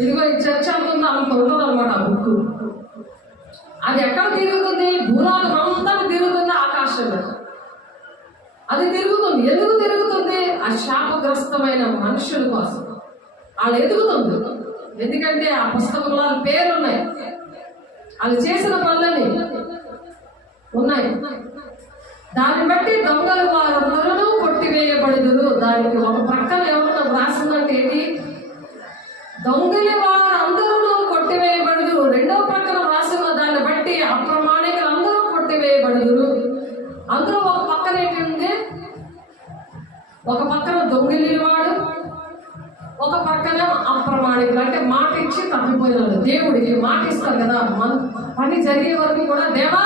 ఇదిగో ఈ చర్చ అంటుందా అంత ఉంటుంది అనమాట ఆ బుక్. అది ఎక్కడ తిరుగుతుంది? భూలోకం అంతా తిరుగుతుంది, ఆకాశంలో అది తిరుగుతుంది. ఎందుకు తిరుగుతుంది? ఆ శాపగ్రస్తమైన మనుషుల కోసం వాళ్ళు ఎదుగుతుంది. ఎందుకంటే ఆ పుస్తకంలో పేర్లు ఉన్నాయి, వాళ్ళు చేసిన పనులని ఉన్నాయి. దాన్ని బట్టి దొంగలు వారందరూ కొట్టివేయబడుదురు. దానికి ఒక ప్రక్కన ఏమన్నా రాసిందంటే ఏంటి? దొంగలి వారందరూ కొట్టివేయబడుదురు. రెండో ప్రక్కన రాసిన దాన్ని బట్టి అప్రమాణికులు అందరూ కొట్టివేయబడుదురు. అందరూ ఒక పక్కన ఏంటి? ఒక పక్కన దొంగిలివాడు, ఒక పక్కన అప్రమాణికులు. అంటే మాట ఇచ్చి తప్పిపోయినాడు. దేవుడికి మాట ఇస్తారు కదా, మన పని జరిగే వరకు కూడా, దేవా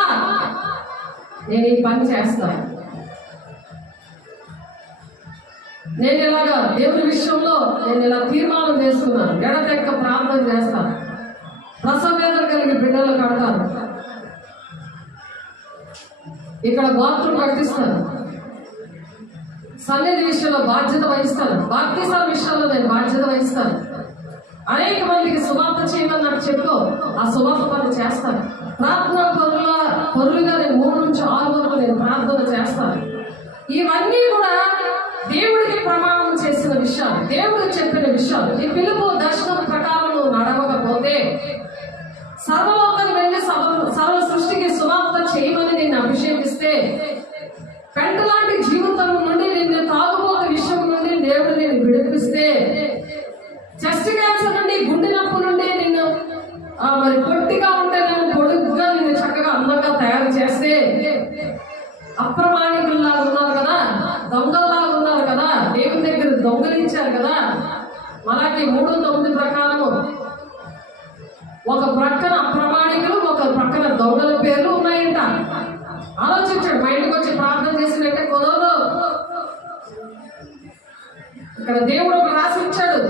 నేను ఈ పని చేస్తాను, నేను ఇలాగా దేవుడి విషయంలో నేను ఇలా తీర్మానం చేసుకున్నాను, ఎడతెక్క ప్రార్థన చేస్తాను, ప్రసవ వేదన కలిగి బిడ్డలు కడతాను, ఇక్కడ బాత్రూమ్ కట్టిస్తాను, సన్నిధి విషయంలో బాధ్యత వహిస్తాను, బాప్తిసాల విషయంలో నేను బాధ్యత వహిస్తాను, అనేక మందికి సువార్త చేయమని నాకు చెప్పు, ఆ సువార్త పని చేస్తాను, ప్రార్థన పరులుగా నేను 3 నుంచి 6 వరకు నేను ప్రార్థన చేస్తాను. ఇవన్నీ కూడా దేవుడికి ప్రమాణం చేసిన విషయాలు, దేవుడు చెప్పిన విషయాలు. ఈ పిలుపు దర్శనం ప్రకారం నువ్వు నడవకపోతే, సర్వలోకానికి వెళ్ళి సర్వ సృష్టికి సువార్త చేయమని నిన్ను అభిషేకిస్తే, పెంటలాంటి జీవితం నుండి నిన్ను తాగుబోతు విషయం నుండి దేవుడు నిన్ను విడిపిస్తే, చెస్ట్ క్యాన్సర్ నుండి, గుండె నొప్పి నుండి నిన్ను మరి పొట్టిగా ఉంటే నేను పొడుగ్గా నిన్ను చక్కగా అందంగా తయారు చేస్తే, అప్రమాణికుల్లాగా ఉన్నారు కదా, దొంగల్లాగా ఉన్నారు కదా, దేవుని దగ్గర దొంగలించారు కదా. మనకి 3:9 ప్రకారం ఒక ప్రక్కన అప్రమాణికులు, ఒక ప్రక్కన దొంగల పేర్లు ఉన్నాయంట. ఆలోచించాడు. మా ఇంటికి వచ్చి ప్రార్థన చేసినట్టే కుదరదు. ఇక్కడ దేవుడు ఒక రాసి ఇచ్చాడు.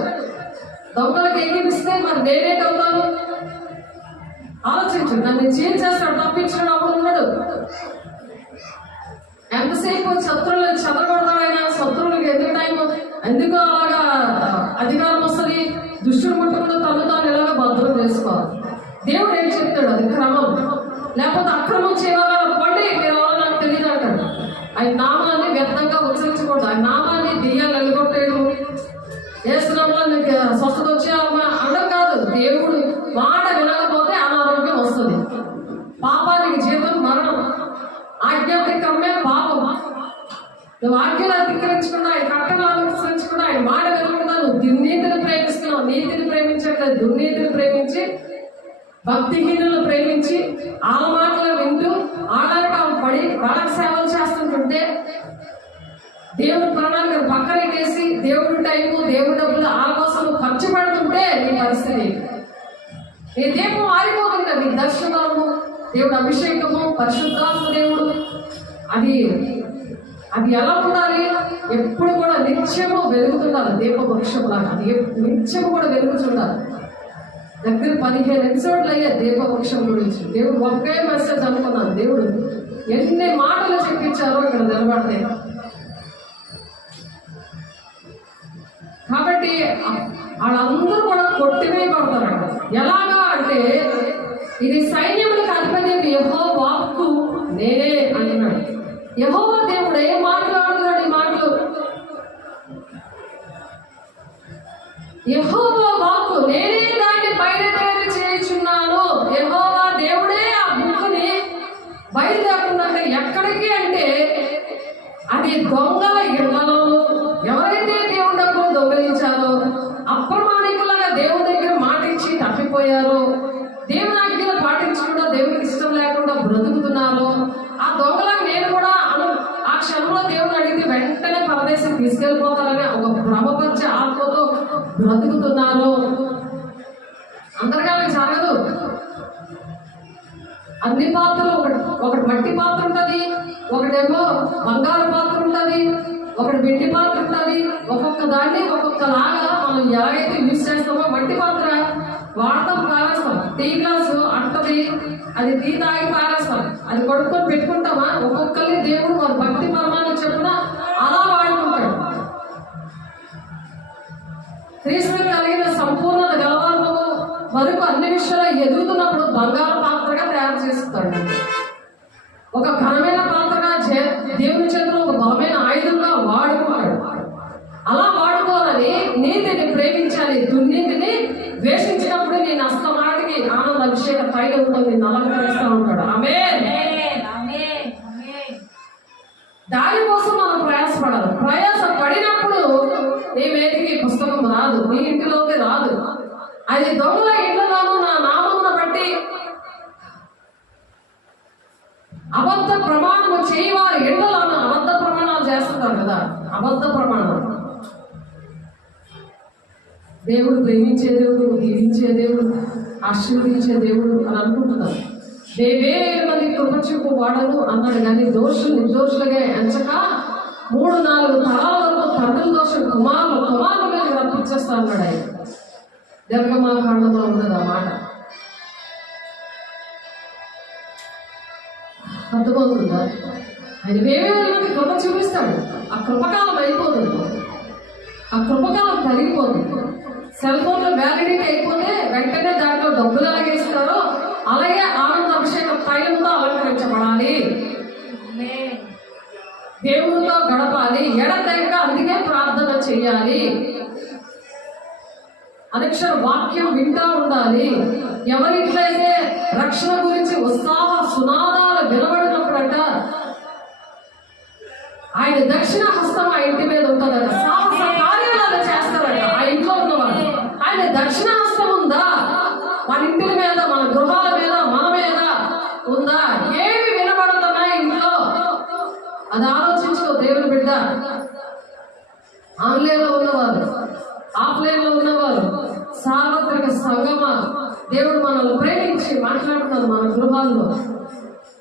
దొంగలకు ఎగిరిస్తే మరి నేనేటవుతాను? ఆలోచించు. నన్ను చేంజ్ చేస్తాడు, తప్పించాడు, అప్పుడు ఉన్నాడు. ఎంతసేపు శత్రువులు చెదరగొడతాడైనా, శత్రువులకు ఎందుకు టైం, ఎందుకు అలాగా అధికారం వస్తుంది? దుష్టుడు ముట్టకుండా తను తాను ఇలాగా భద్రం చేసుకోవాలి. దేవుడు ఏం చెప్తాడు? అది క్రమం. లేకపోతే అక్రమం చేయాలని పండి మీరు ఎవరో నాకు తెలియదు అంటాడు. ఆయన నామాన్ని వ్యర్థంగా ఉచ్చరించకూడదు. ఆయన నామాన్ని దెయ్యాలు వెళ్ళగొట్టేయడం, వేసినప్పుడు నీకు స్వస్థత వచ్చే అనడం కాదు. దేవుడు మాట వినకపోతే అనారోగ్యం వస్తుంది. పాపానికి జీతం మరణం, ఆజ్ఞాతిక్రమే పాపం. నువ్వు ఆజ్ఞలు అతిక్రమించకుండా, ఆయన కట్టలు అనుసరించకుండా, ఆయన మాట వినకుండా నువ్వు దుర్నీతిని ప్రేమిస్తున్నావు. నీతిని ప్రేమించట్లేదు, దుర్నీతిని ప్రేమించి, భక్తిహీనులను ప్రేమించి, ఆల మాటలు వింటూ ఆడానికి పడి వాళ్ళకి సేవలు చేస్తుంటుంటే, దేవుడి ప్రణాళికను పక్కనెట్టేసి దేవుడి టైము, దేవుడి డబ్బులు ఆ కోసం ఖర్చు పెడుతుంటే నీ పరిస్థితి, నీ దీపం ఆరిపోతుంది. నీ దర్శనము, దేవుడు అభిషేకము, పరిశుద్ధాత్మ దేవుడు, అది ఎలా ఉండాలి? ఎప్పుడు కూడా నిత్యము వెలుగుతుండాలి. దీప వృక్షంలాగా అది నిత్యము కూడా వెలుగుతుండాలి. దగ్గర 15 ఎపిసోడ్లు అయ్యే దీప వృక్షం గురించి. దేవుడు ఒకే మెసేజ్ అనుకున్నాను. దేవుడు ఎన్ని మాటలు చెప్పించారో ఇక్కడ నిలబడితే. కాబట్టి వాళ్ళందరూ కూడా కొట్టివేయబడతారంట. ఎలాగా అంటే, ఇది సైన్యములకు అధిపతి యెహోవా వాక్కు నేనే అంటున్నాడు. యెహోవా దేవుడు ఏం మాట్లాడుతున్నాడు? ఈ మాటలు యెహోవా వాక్కు నేనే దాన్ని బయలుదేరి చేయుచున్నాను. యెహోవా దేవుడే ఆ బుక్కుని బయలుదేరుతుందంటే ఎక్కడికి అంటే అది దొంగల ఇళ్లలో, ఎవరైతే దేవుని డబ్బులు దొంగలించారో, అప్రమాణికులుగా దేవుని దగ్గర మాటించి తప్పిపోయారో, దేవుని ఆజ్ఞలు పాటించకుండా దేవునికి ఇష్టం లేకుండా బ్రతుకుతున్నారో, ఆ దొంగలకు నేను కూడా ఆ క్షణంలో దేవుని అడిగితే వెంటనే పరదేశం తీసుకెళ్ళిపోతారని ఒక భ్రమపరిచే ఆత్మతో బ్రతుకుతున్నారు. అందరికీ జరగదు. అన్ని పాత్రలు ఒకటి మట్టి పాత్ర ఉంటుంది, ఒకటేమో బంగారు పాత్ర ఉంటుంది, ఒకటి వెండి పాత్ర ఉంటుంది. ఒక్కొక్క దాన్ని ఒక్కొక్కలాగా మనం ఎలాగైతే యూజ్ చేస్తామో, మట్టి పాత్ర వాడతాం, పారేస్తాం. టీ గ్లాసు అంటది, అది టీ తాగి పారేస్తాం. అది కొడుకొని పెట్టుకుంటామా? ఒక్కొక్కరిని దేవుడు వారి భక్తి పరమాన్ని చెప్పున అలా వాడుకుంటాడు. క్రీస్తు కలిగిన సంపూర్ణత గలవారు వరకు అన్ని విషయాలు ఎదుగుతున్నప్పుడు బంగారు పాత్రగా తయారు చేస్తాడు. ఒక ఘనమైన పాత్రగా దేవుని చేతిలో ఒక బలమైన ఆయుధంగా వాడుకుంటాడు. అలా వాడుకోవాలని నీతిని ప్రేమించాలి, దుర్నీతిని ద్వేషించినప్పుడు నేను అస్తమాటికి ఆనంద అభిషేక తైలంతో నిన్ను అలంకరిస్తూ ఉంటాడు. ఆమేన్. దానికోసం మనం ప్రయాసపడాలి. ప్రయాస పడినప్పుడు నీ మీదకి పుస్తకం రాదు, నీ ఇంటిలోకి రాదు. అది దొంగల ఇంట్లోనూ నా నామమును బట్టి అబద్ధ ప్రమాణము చేయవారు ఎండలను అబద్ధ ప్రమాణాలు చేస్తున్నారు కదా. అబద్ధ ప్రమాణం దేవుడు ప్రేమించే దేవుడు, దీవించే దేవుడు, ఆశీర్వదించే దేవుడు అని అనుకుంటున్నారు. 10,000 మంది కృప చూపు వాడను అన్నాడు. కానీ దోషులు నిర్దోషులుగా ఎంచక 3-4 తరాల వరకు తండ్రుల దోషం కుమారుల మీద రప్పించేస్తా అన్నాడు ఆయన. నిర్గమాకాండలో ఉన్నది ఆ మాట. అర్థమవుతుందా? ఆయన 10,000 మంది కృప చూపిస్తాడు. ఆ కృపకాలం అయిపోతుంది, ఆ కృపకాలం తరిగిపోతుంది. సెల్ ఫోన్లో వ్యాలిడిటీ అయిపోతే వెంటనే దాంట్లో డబ్బులు ఎలాగేస్తారో అలాగే ఆనంద అభిషేకం తైలంతో అలంకరించబడాలి, దేవుడితో గడపాలి, ఎడతెగక అందుకే ప్రార్థన చెయ్యాలి, అక్షర వాక్యం వింటా ఉండాలి. ఎవరిట్లయితే రక్షణ గురించి ఉత్సాహ సునాదాలు వినబడినప్పుడట ఆయన దక్షిణ హస్తం ఆ ఇంటి మీద ఉంటుందట. సాహస కార్యాలు చేస్తారట ఆ ఇంట్లో ఉన్నవాడు. ఆయన దక్షిణ హస్తం ఉందా మన ఇంటి మీద, మన గృహాల మీద, మన మీద ఉందా? ఏమి వినబడుతున్నా ఇంట్లో? అది ఆలోచించుకో దేవుని బిడ్డ. ఆన్లైన్లో ఉన్నవారు, ఆఫ్లైన్లో ఉన్నవారు, సార్వత్రిక సంగమ దేవుడు మనల్ని ప్రేమించి మాట్లాడుతున్నారు. మన గృహాల్లో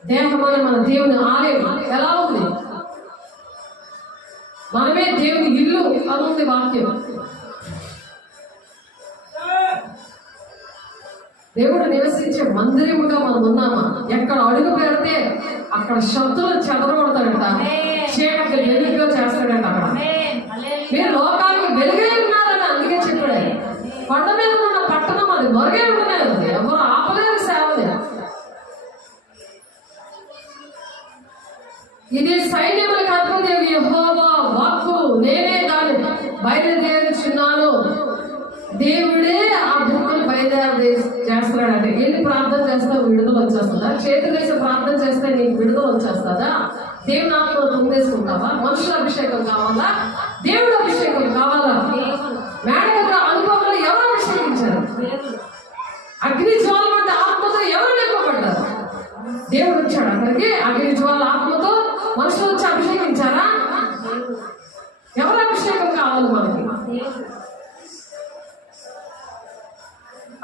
దేహమని మన దేవుని ఆలయం ఎలా ఉంది? మనమే దేవుని ఇల్లు అనుంది వాక్యం. దేవుడు నివసించే మందిరముగా మనం ఉన్నామా? ఎక్కడ అడుగు పెడితే అక్కడ శబ్దులు చెదరగొడతాడంట, చీకటి వెలుగుగా చేస్తాడంట. అక్కడ మీరు లోకానికి వెలుగై ఉన్నారని అందుకే చెప్పాడు. కొండ మీద ఉన్న పట్టణం అది మరుగై ఉండలేదు, ఎవరు ఆపలేరు సేవని. ఇది సైన్యములకు అధిపతి యెహోవా వాక్కు నేనే దాన్ని బయలుదేరుచున్నాను. దేవుడే ఆ బుక్కును బయలుదేరి చేస్తున్నాడంటే ఎన్ని ప్రార్థన చేస్తా విడుదల వచ్చేస్తుందా? చేతులు వేసి ప్రార్థన చేస్తే నీకు విడుదల వచ్చేస్తుందా? దేవుని ఆత్మలో పొందేసుకుంటావా? మనుషుల అభిషేకం కావాలా? దేవుడు అభిషేకం కావాలా? మేడ అనుభవంలో ఎవరు అభిషేకించారు? అగ్ని జ్వాల అంటే ఆత్మతో ఎవరు నింపబడ్డారు? దేవుడు వచ్చాడు అక్కడికి. అగ్ని జ్వాల ఆత్మతో మనుషులు వచ్చి అభిషేకించారా? ఎవరు అభిషేకం కావాలి మనకి?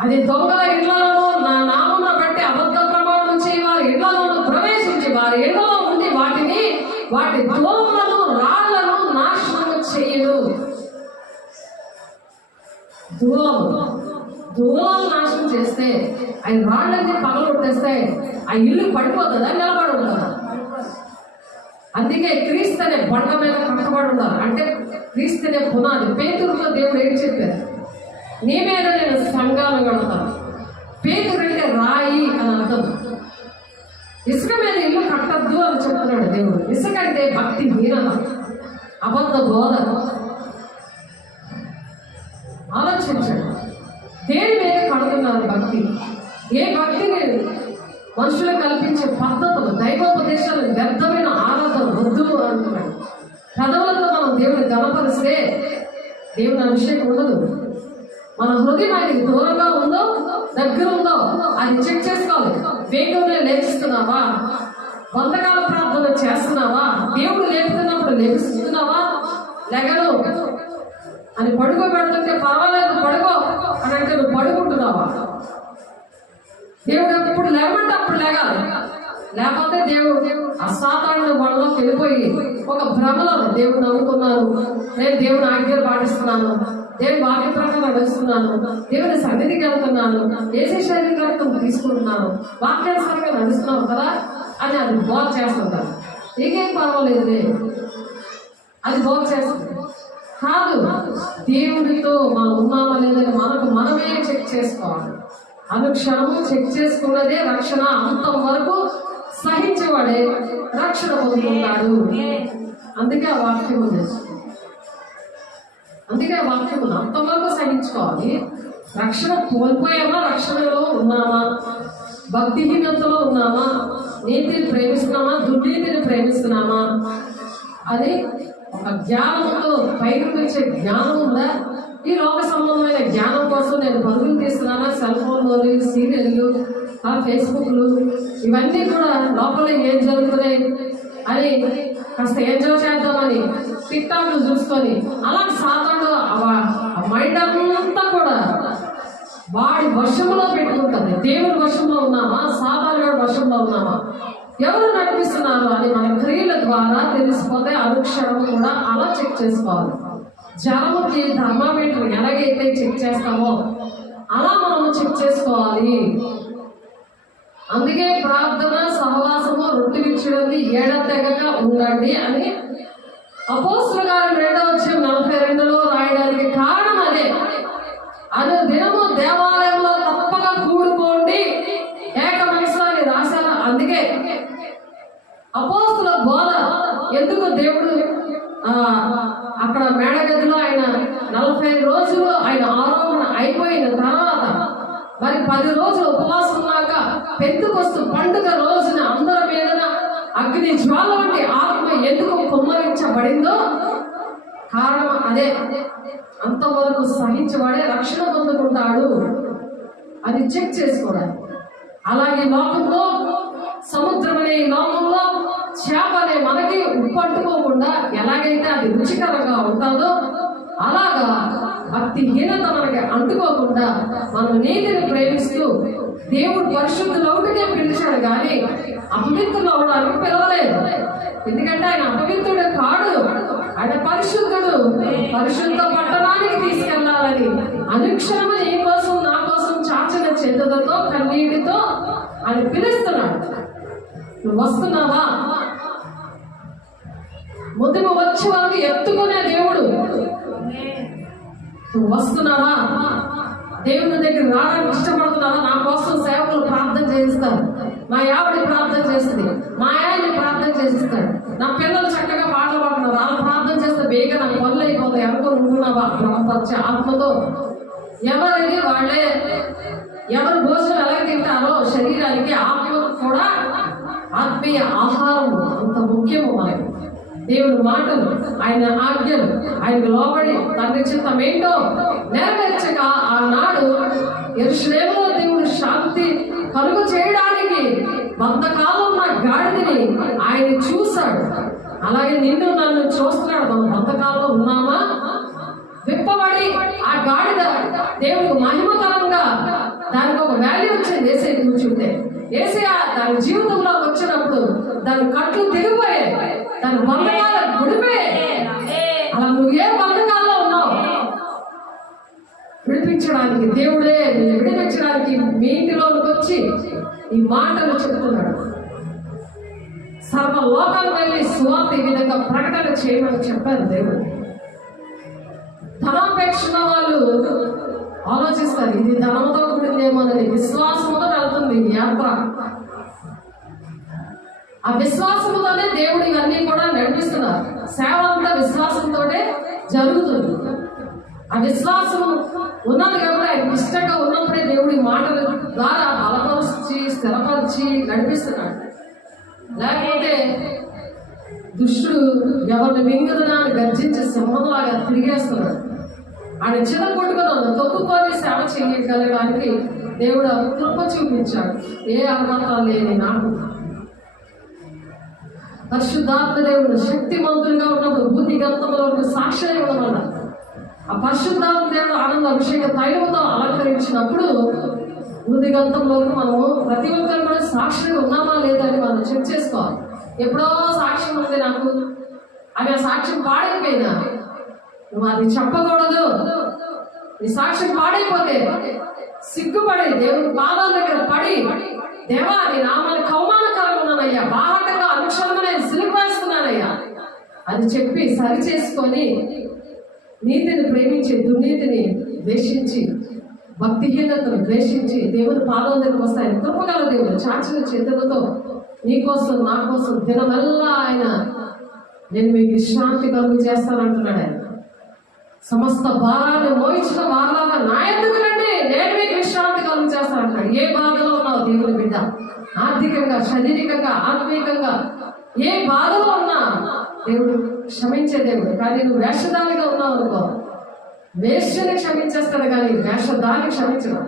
అది దొంగల ఇళ్లలోనూ నా నామమును బట్టి అబద్ధ ప్రమాణం చేయవారి ఇళ్లలోనూ ప్రవేశించి వారి ఇళ్లలో ఉండి వాటి దోమలను రాళ్లను నాశనం చేయడు. దూలాలు నాశనం చేస్తే అవి రాళ్ళన్నీ పగలగొట్టేస్తే ఆ ఇల్లు పడిపోతుందా? నిలబడి ఉంటుందా? అందుకే క్రీస్తు అనే బండ మీద కట్టబడి ఉండాలి. అంటే క్రీస్తు అనే పునాది. పేతురుతో దేవుడు ఏం చెప్పారు? నీ మీద నేను సంఘాలు కడతాను. పేతురు అంటే రాయి అని అర్థం. ఇసుక మీద ఇల్లు కట్టద్దు అని చెప్తున్నాడు దేవుడు. ఇసుక అంటే భక్తి హీనత, అబద్ధ బోధ. ఆలోచించండి, దేని మీద కడుతున్నారు భక్తి? ఏ భక్తిని మనుషులకు కల్పించే పద్ధతులు, దైవోపదేశాలు, వ్యర్థమైన ఆరాధన వద్దు అంటున్నాడు. పెదవులతో మనం దేవుని గణపరిస్తే దేవుని అభిషేకం ఉండదు. మన హృదయం ఆయనకి దూరంగా ఉందో దగ్గర ఉందో అది చెక్ చేసుకోవాలి. వేగంగా లేచిస్తున్నావా? వందకాల ప్రార్థన చేస్తున్నావా? దేవుడు లేపుతున్నప్పుడు లేపిస్తున్నావా? లెగను అని పడుకోబెడుతుంటే పర్వాలేదు పడుకో అని అంటే నువ్వు పడుకుంటున్నావా? దేవుడు ఎప్పుడు లేవమంటే అప్పుడు లేగాలి. లేకపోతే దేవుడు అసాధారణ వాళ్ళలోకి వెళ్ళిపోయి ఒక భ్రమలో దేవుడు నమ్ముకున్నాను, నేను దేవుని ఆజ్ఞలు పాటిస్తున్నాను, దేవుని వాక్య ప్రకారం నడుస్తున్నాను, దేవుని సన్నిధికి వెళ్తున్నాను, ఏసీ శరీరం తీసుకుంటున్నాను, వాక్యానుసారంగా నడుస్తున్నావు కదా అని అది బోధ చేస్తుంటారు. నీకేం పర్వాలేదు, అది బోధ చేస్తుంది కాదు. దేవుడితో మనం ఉన్నామా లేదని మనమే చెక్ చేసుకోవాలి. అనుక్షణము చెక్ చేసుకున్నదే రక్షణ. అంతం వరకు సహించేవాడే రక్షణ పొందుకుంటాడు. అందుకే ఆ వాక్యం ఉంది. అంతవరకు సహించుకోవాలి. రక్షణ కోల్పోయామా? రక్షణలో ఉన్నామా? భక్తిహీనతలో ఉన్నామా? నీతిని ప్రేమిస్తున్నామా? దుర్నీతిని ప్రేమిస్తున్నామా? అది ఒక జ్ఞానంతో పైకి వచ్చే జ్ఞానం ఉందా? ఈ లోక సంబంధమైన జ్ఞానం కోసం నేను పరుగులు తీస్తున్నానా? సెల్ ఫోన్లు, సీరియళ్ళు, ఫేస్బుక్లు, ఇవన్నీ కూడా లోపల ఏం జరుగుతున్నాయి అని కాస్త ఎంజాయ్ చేద్దామని టిక్టాక్లు చూసుకొని అలా సాధారణ మైండ్ అంతా కూడా వాడి వశంలో పెట్టుకుంటుంది. దేవుడి వశంలో ఉన్నామా? సాధారణ వశంలో ఉన్నామా? ఎవరు నడిపిస్తున్నారు అని మన క్రియల ద్వారా తెలిసిపోతే అనుక్షణం కూడా అలా చెక్ చేసుకోవాలి. జలముకి థర్మామీటర్ ఎలాగైతే చెక్ చేస్తామో అలా మనము చెక్ చేసుకోవాలి. అందుకే ప్రార్థన, సహవాసము, రొట్టె విచ్చడండి ఎడతెగక ఉండండి అని అపోస్తలుల కార్యం 2:42 రాయడానికి కారణం అదే. అది దినము దేవాలయంలో తప్పక కూడుకోండి ఏక మనసుని రాశారు. అందుకే అపోస్తలుల బోధ ఎందుకు దేవుడు అక్కడ మేడగదిలో ఆయన 45 రోజులు ఆయన ఆరోహణ అయిపోయిన తర్వాత మరి 10 రోజులు ఉపవాసం ఉన్నాక పెంతెకొస్తు పండుగ రోజున అందరి మీద అగ్ని జ్వాల వంటి ఆత్మ ఎందుకు కుమ్మరించబడిందో కారణం అదే. అంతవరకు సహించబడే రక్షణ పొందుకుంటాడు. అది చెక్ చేసుకోవడానికి. అలాగే లోకంలో సముద్రం అనే ఈ లోకంలో చేప అనే మనకి ఉప్పట్టుకోకుండా ఎలాగైతే అది రుచికరంగా ఉంటుందో అలాగా భక్తిహీనత మనకి అంటుకోకుండా మనం నీతిని ప్రేమిస్తూ దేవుడు పరిశుద్ధులవుడికే పిలిచాడు కానీ అపవిత్రులు అవడానికి పిలవలేదు. ఎందుకంటే ఆయన అపవిత్రుడు కాడు, ఆయన పరిశుద్ధుడు. పరిశుద్ధ పట్టణానికి తీసుకెళ్లాలని అనుక్షణం నీ కోసం నా కోసం చాచిన చెందులతో కన్నీటితో ఆయన పిలుస్తున్నాడు. నువ్వు వస్తున్నావా? ముదిమ వచ్చే వరకు ఎత్తుకునే దేవుడు. నువ్వు వస్తున్నావా? దేవుని దగ్గర రావడానికి ఇష్టపడుతున్నావా? నా కోసం సేవకులు ప్రార్థన చేయిస్తారు, మా ఆవిడ ప్రార్థన చేస్తుంది, మా ఆయన్ని ప్రార్థన చేసిస్తాడు, నా పిల్లలు చక్కగా పాటలు పాడుతున్నారు, వాళ్ళు ప్రార్థన చేస్తే బేగా నాకు పనులు అయిపోతాయి అనుకుని ఉంటున్నావా? బ్రహ్మపరిచే ఆత్మతో ఎవరిది వాళ్ళే. ఎవరు భోజనం ఎలా తింటారో శరీరానికి ఆత్మ కూడా ఆత్మీయ ఆహారం అంత ముఖ్యము. మనకి దేవుని మాటలు, ఆయన ఆజ్ఞలు, ఆయనకు లోబడి తండ్రి చిత్తం ఏంటో నెరవేర్చక ఆనాడు యెరూషలేములో దేవుడు శాంతి కలుగు చేయడానికి బంధకాలం ఉన్న గాడిదని ఆయన చూశాడు. అలాగే నిన్ను నన్ను చూస్తున్నాడు. మనం బంధకాలంలో ఉన్నామా? విప్పబడి ఆ గాడిద దేవుడికి మహిమకరంగా దానికి ఒక వాల్యూ వచ్చింది. ఏసై కూర్చుంటే ఏసై దాని జీవితంలో వచ్చినప్పుడు దాని కట్లు తెగిపోయాయి, దాని బంధకాలు విడిపోయాయి. అలా నువ్వు ఏ బంధకాల్లో ఉన్నావు? విడిపించడానికి దేవుడే విడిపించడానికి మీ ఇంటిలోకి వచ్చి ఈ మాటలు చెప్తున్నాడు. సర్వలోకాలు వెళ్ళి సువార్త ఈ విధంగా ప్రకటన చేయమని చెప్పారు దేవుడు. ధనాపేక్ష వాళ్ళు ఆలోచిస్తారు, ఇది ధనంతో కూడిందేమోనని. విశ్వాసంతో వెళ్తుంది యాత్ర. ఆ విశ్వాసంతోనే దేవుడు ఇవన్నీ కూడా నడిపిస్తున్నారు. సేవ అంతా విశ్వాసంతోనే జరుగుతుంది. ఆ విశ్వాసం ఉన్నది కాబట్టి ఆయన ఇష్టంగా ఉన్నప్పుడే దేవుడి మాటల ద్వారా బలపరిచి స్థిరపరిచి నడిపిస్తున్నాడు. లేకపోతే దుష్టుడు ఎవరిని మింగుదనాన్ని గర్జించి సింహంలాగా తిరిగేస్తున్నాడు. ఆయన చిన్న కొట్టుకుని తొక్కుకొని సేవ చేయగలగడానికి దేవుడు కృప చూపించాడు. ఏ అర్హత లేని నాకు పరిశుద్ధాత్మ దేవుడు శక్తిమంతులుగా ఉన్నప్పుడు బుద్ధిగంతంలో సాక్షి ఇవ్వడం వల్ల ఆ పరిశుద్ధాత్మ దేవుడు ఆనంద అభిషేక తైలంతో అలంకరించినప్పుడు బుద్ధిగంతంలో మనము ప్రతి ఒక్కరు కూడా సాక్షిగా ఉన్నామా లేదా అని మనం చెక్ చేసుకోవాలి. ఎప్పుడో సాక్ష్యం ఉంది నాకు, అవి ఆ సాక్ష్యం పాడైపోయినా నువ్వు అది చెప్పకూడదు. నీ సాక్ష్యం పాడైపోతే సిగ్గుపడి దేవుని పాదాల దగ్గర పడి, దేవా నీ నామానికి అవమానకరంగా ఉన్నానయ్యా, బాహటంగా అనుక్షణంగా నేను సిలిపేస్తున్నానయ్యా అని చెప్పి సరి చేసుకొని నీతిని ప్రేమించి దుర్నీతిని ద్వేషించి భక్తిహీనతను ద్వేషించి దేవుని పాదాల దగ్గర వస్తాయి. కృపగల దేవుడు చాచిన చేతులతో నీకోసం నా కోసం దినమెల్లా ఆయన నేను మీకు విశ్రాంతి కలుగు చేస్తానంటున్నాడు. ఆయన సమస్త భారాన్ని మోయించిన భారాలను నా ఎందుకు రండి, నేను మీకు విశ్రాంతి కలుగు చేస్తానంటున్నాడు. ఏ బాధలో ఉన్నావు దేవుని బిడ్డ, ఆర్థికంగా శారీరకంగా ఆత్మీయంగా ఏ బాధలో ఉన్నా దేవుడు క్షమించే దేవుడు. కానీ నువ్వు వేషధారిగా ఉన్నావు అనుకో, వేష్యని క్షమించేస్తాడు కానీ వేషధారి క్షమించడం.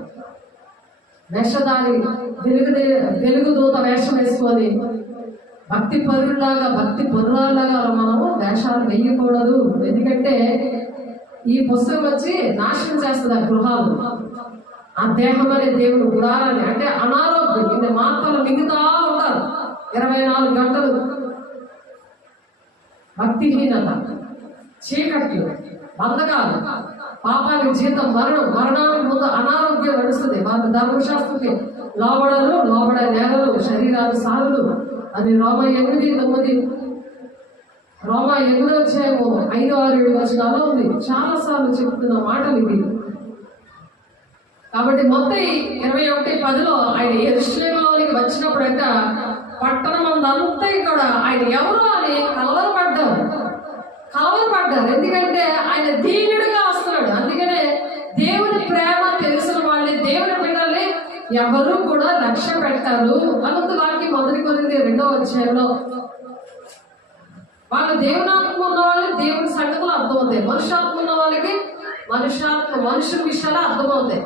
వేషధారి వెలుగుదూత వేషం వేసుకొని భక్తి పరులాగా భక్తి పరులాగా మనము వేషాలు వేయకూడదు. ఎందుకంటే ఈ పుస్తకం వచ్చి నాశనం చేస్తుంది ఆ గృహాలు. ఆ దేహం అనే దేవుడు గుడారాన్ని అంటే అనారోగ్యం ఇది మాత్రలు మిగతా ఉంటారు 24 గంటలు. భక్తిహీనత, చీకట్లు, బంధకాలు, పాపానికి జీతం మరణం, మరణానికి ముందు అనారోగ్యం నడుస్తుంది. వారి ధర్మశాస్త్రకి లోబడరు, లోబడ నేరలు, శరీరాలు సారులు. అది రోమ 8:9 రోమ 8 అధ్యాయము 5, 6, 7 వచనాల్లో ఉంది. చాలా సార్లు చెప్తున్న మాటలు ఇవి. కాబట్టి మొత్తం 21:10 ఆయన యెరూషలేములోనికి వచ్చినప్పుడంట పట్టణం అంతా కూడా ఆయన ఎవరు అని కలవరపడ్డారు. ఎందుకంటే ఆయన దీనుడిగా వస్తున్నాడు. అందుకనే దేవుని ప్రేమ తెలిసిన వాళ్ళని దేవుని బిడ్డల్ని ఎవరు కూడా లక్ష్య పెట్టారు. అనంత వాక్యం 1 కొరింథీ 2వ అధ్యాయంలో వాళ్ళు దేవునాత్మ ఉన్న వాళ్ళకి దేవుని సంగతులు అర్థమవుతాయి, మనుషాత్మ ఉన్న వాళ్ళకి మనుషుల విషయాలు అర్థమవుతాయి,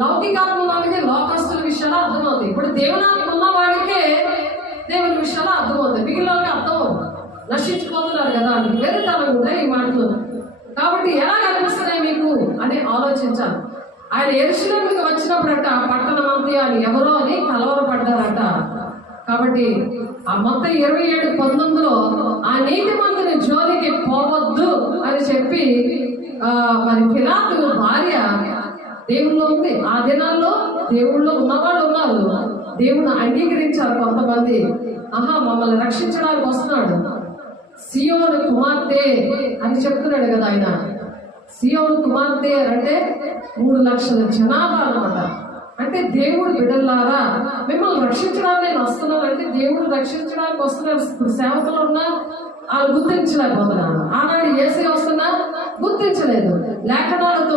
లౌకికాత్మ ఉన్న వాళ్ళకి లోకస్తుల విషయాలు అర్థమవుతాయి. ఇప్పుడు దేవునాత్మ ఉన్న వాళ్ళకే దేవుని విషయాలు అర్థమవుతాయి, మిగిలిన వాళ్ళకి అర్థమవుతుంది. నశించిపోతున్నారు కదా అని వేరుతనం ఉంటాయి ఈ మాటలు. కాబట్టి ఎలా కనిపిస్తున్నాయి మీకు అని ఆలోచించాలి. ఆయన యెరూషలేముకి వచ్చినప్పుడట పట్టణం అంతా అని ఎవరో అని కలవరపడ్డారట. కాబట్టి ఆ మొత్తం 27:19 ఆ నీతిమంతుని జోలికి పోవద్దు అని చెప్పి మరి పిలాతు భార్య దేవుల్లో ఉంది. ఆ దినాల్లో దేవుళ్ళు ఉన్నవాళ్ళు ఉన్నారు, దేవుని అంగీకరించారు కొంతమంది. మమ్మల్ని రక్షించడానికి వస్తున్నాడు, సియోను కుమార్తె అని చెప్తున్నాడు కదా ఆయన. సియోను కుమార్తె అంటే 3 లక్షల జనాభా అనమాట. అంటే దేవుడు బిడ్డలారా మిమ్మల్ని రక్షించడానికి నేను వస్తున్నాను అంటే దేవుడు రక్షించడానికి వస్తున్నారు. సేవకులు ఉన్నా వాళ్ళు గుర్తించలేకపోతున్నారు. ఆనాడు యేసే వస్తున్నా గుర్తించలేదు. లేఖనాలతో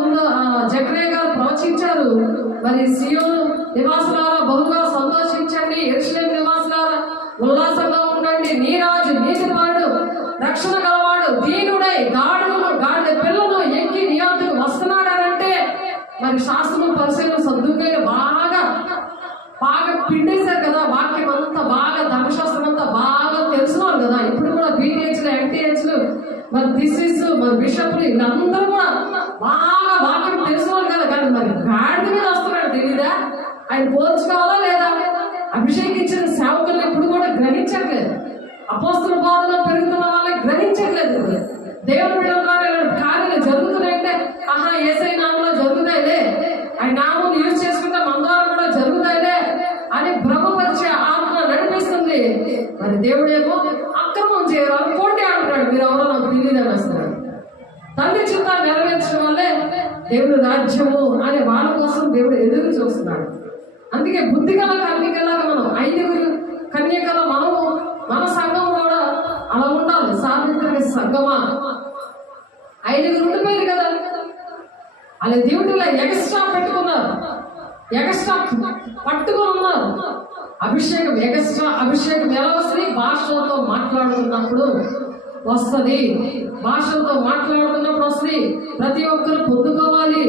జకర్యా గారు ప్రవచించారు, మరి సియోను నివాసులారా బహుగా సంతోషించండి, యెరూషలేము నివాసులారా ఉల్లాసంగా ఉండండి, నీ రాజు నీతిపరుడు రక్షణ గలవాడు దీనుడై గాడిద పిల్లను ఎక్కి నీ వద్దకు వస్తున్నాడనంటే మరి శాస్త్రం పరిశీలన సద్దుగా బాగా పిండేశారు కదా. వాక్యం అంతా బాగా ధర్మశాస్త్రం అంతా బాగా తెలుసున్నారు కదా. ఇప్పుడు కూడా బీటీహెచ్లు ఎన్టీహెచ్లు మరి థిసిస్ మరి బిషప్లు వీళ్ళందరూ కూడా బాగా వాక్యం తెలుసున్నారు కదా. కానీ మరి గాడిద మీద వస్తున్నాడు తెలీదా? ఆయన పోల్చుకోవాలా లేదా? అభిషేకించిన సేవకులను ఇప్పుడు కూడా గ్రహించట్లేదు. అపోస్తల బోధన పెరుగుతున్న వాళ్ళకి గ్రహించట్లేదు. దేవుని బిడ్డల ద్వారా ఇలాంటి కార్యాలు జరుగుతున్నాయంటే యేసయ్య నామంలో జరుగుతాయిలే, ఆయన నామం యూజ్ చేసుకుంటే మన ద్వారా కూడా జరుగుతాయిలే అని భ్రమపరిచే ఆత్మ నడిపిస్తుంది. మరి దేవుడేమో అక్రమం చేయాలని పోటీ అంటున్నాడు, మీరు ఎవరో నాకు తెలియదని వస్తున్నాడు. తండ్రి చిత్తాన్ని నెరవేర్చడం వల్లే దేవుడు రాజ్యము అనే వాళ్ళ కోసం దేవుడు ఎదురు చూస్తున్నాడు. అందుకే బుద్ధిగల కన్యకలాగా మనం 5 కన్యకల మనము మన సంఘం కూడా అలా ఉండాలి. సార్వత్రిక సంఘమా 5 ఉండిపోయారు కదా, అలా దేవుడిలా ఎగస్ట్రా పెట్టుకున్నారు, ఎగస్ట్రా పట్టుకుని ఉన్నారు. అభిషేకం ఎగస్ట్రా అభిషేకం ఎలా వస్తుంది? భాషలతో మాట్లాడుతున్నప్పుడు వస్తుంది, భాషలతో మాట్లాడుతున్నప్పుడు వస్తుంది. ప్రతి ఒక్కరు పొందుకోవాలి,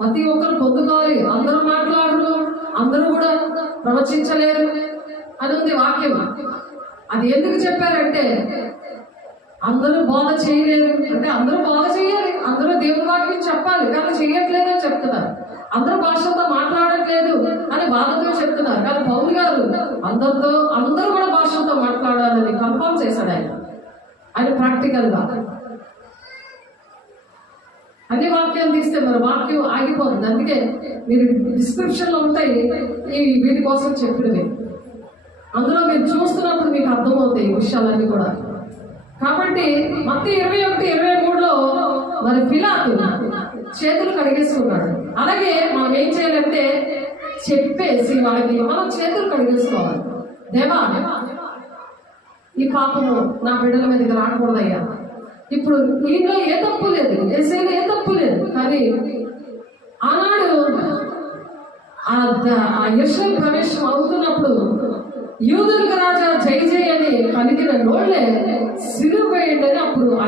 ప్రతి ఒక్కరు పొందుకోవాలి. అందరూ మాట్లాడరు, అందరూ కూడా ప్రవచించలేరు అని ఉంది వాక్యం. అది ఎందుకు చెప్పారంటే అందరూ బోధ చేయలేరు అంటే, అందరూ బోధ చేయాలి, అందరూ దేవుని వాక్యం చెప్పాలి, కానీ చేయట్లేదు అని చెప్తున్నారు. అందరూ భాషలతో మాట్లాడట్లేదు అని బాధతో చెప్తున్నారు. కానీ పౌలు గారు అందరూ కూడా భాషలతో మాట్లాడాలని కన్ఫర్మ్ చేశాడు ఆయన ప్రాక్టికల్ గా. అన్ని వాక్యాలు తీస్తే మరి వాక్యం ఆగిపోతుంది. అందుకే మీరు డిస్క్రిప్షన్ లో ఉంటాయి ఈ వీటి కోసం చెప్పినవి, అందులో మీరు చూస్తున్నప్పుడు మీకు అర్థమవుతాయి ఈ విషయాలన్నీ కూడా. కాబట్టి మత్తయి 21:23లో మరి పిలాతు చేతులు కడిగేసుకున్నాడు. అలాగే మనం ఏం చేయాలంటే చెప్పేసి వాళ్ళకి మనం చేతులు కడిగేసుకోవాలి. దేవా, ఈ పాపము నా బిడ్డల మీదకి రాకూడదయ్యా. ఇప్పుడు ఈయనలో ఏ తప్పు లేదు, ఏసైలో ఏ తప్పు లేదు, కానీ ఆనాడు ఆ యెషయా ప్రవేశం అవుతున్నప్పుడు యూదులకు రాజా జై జై అని పలికిన నోళ్లే సిలువ వేయండి అని అప్పుడు ఆ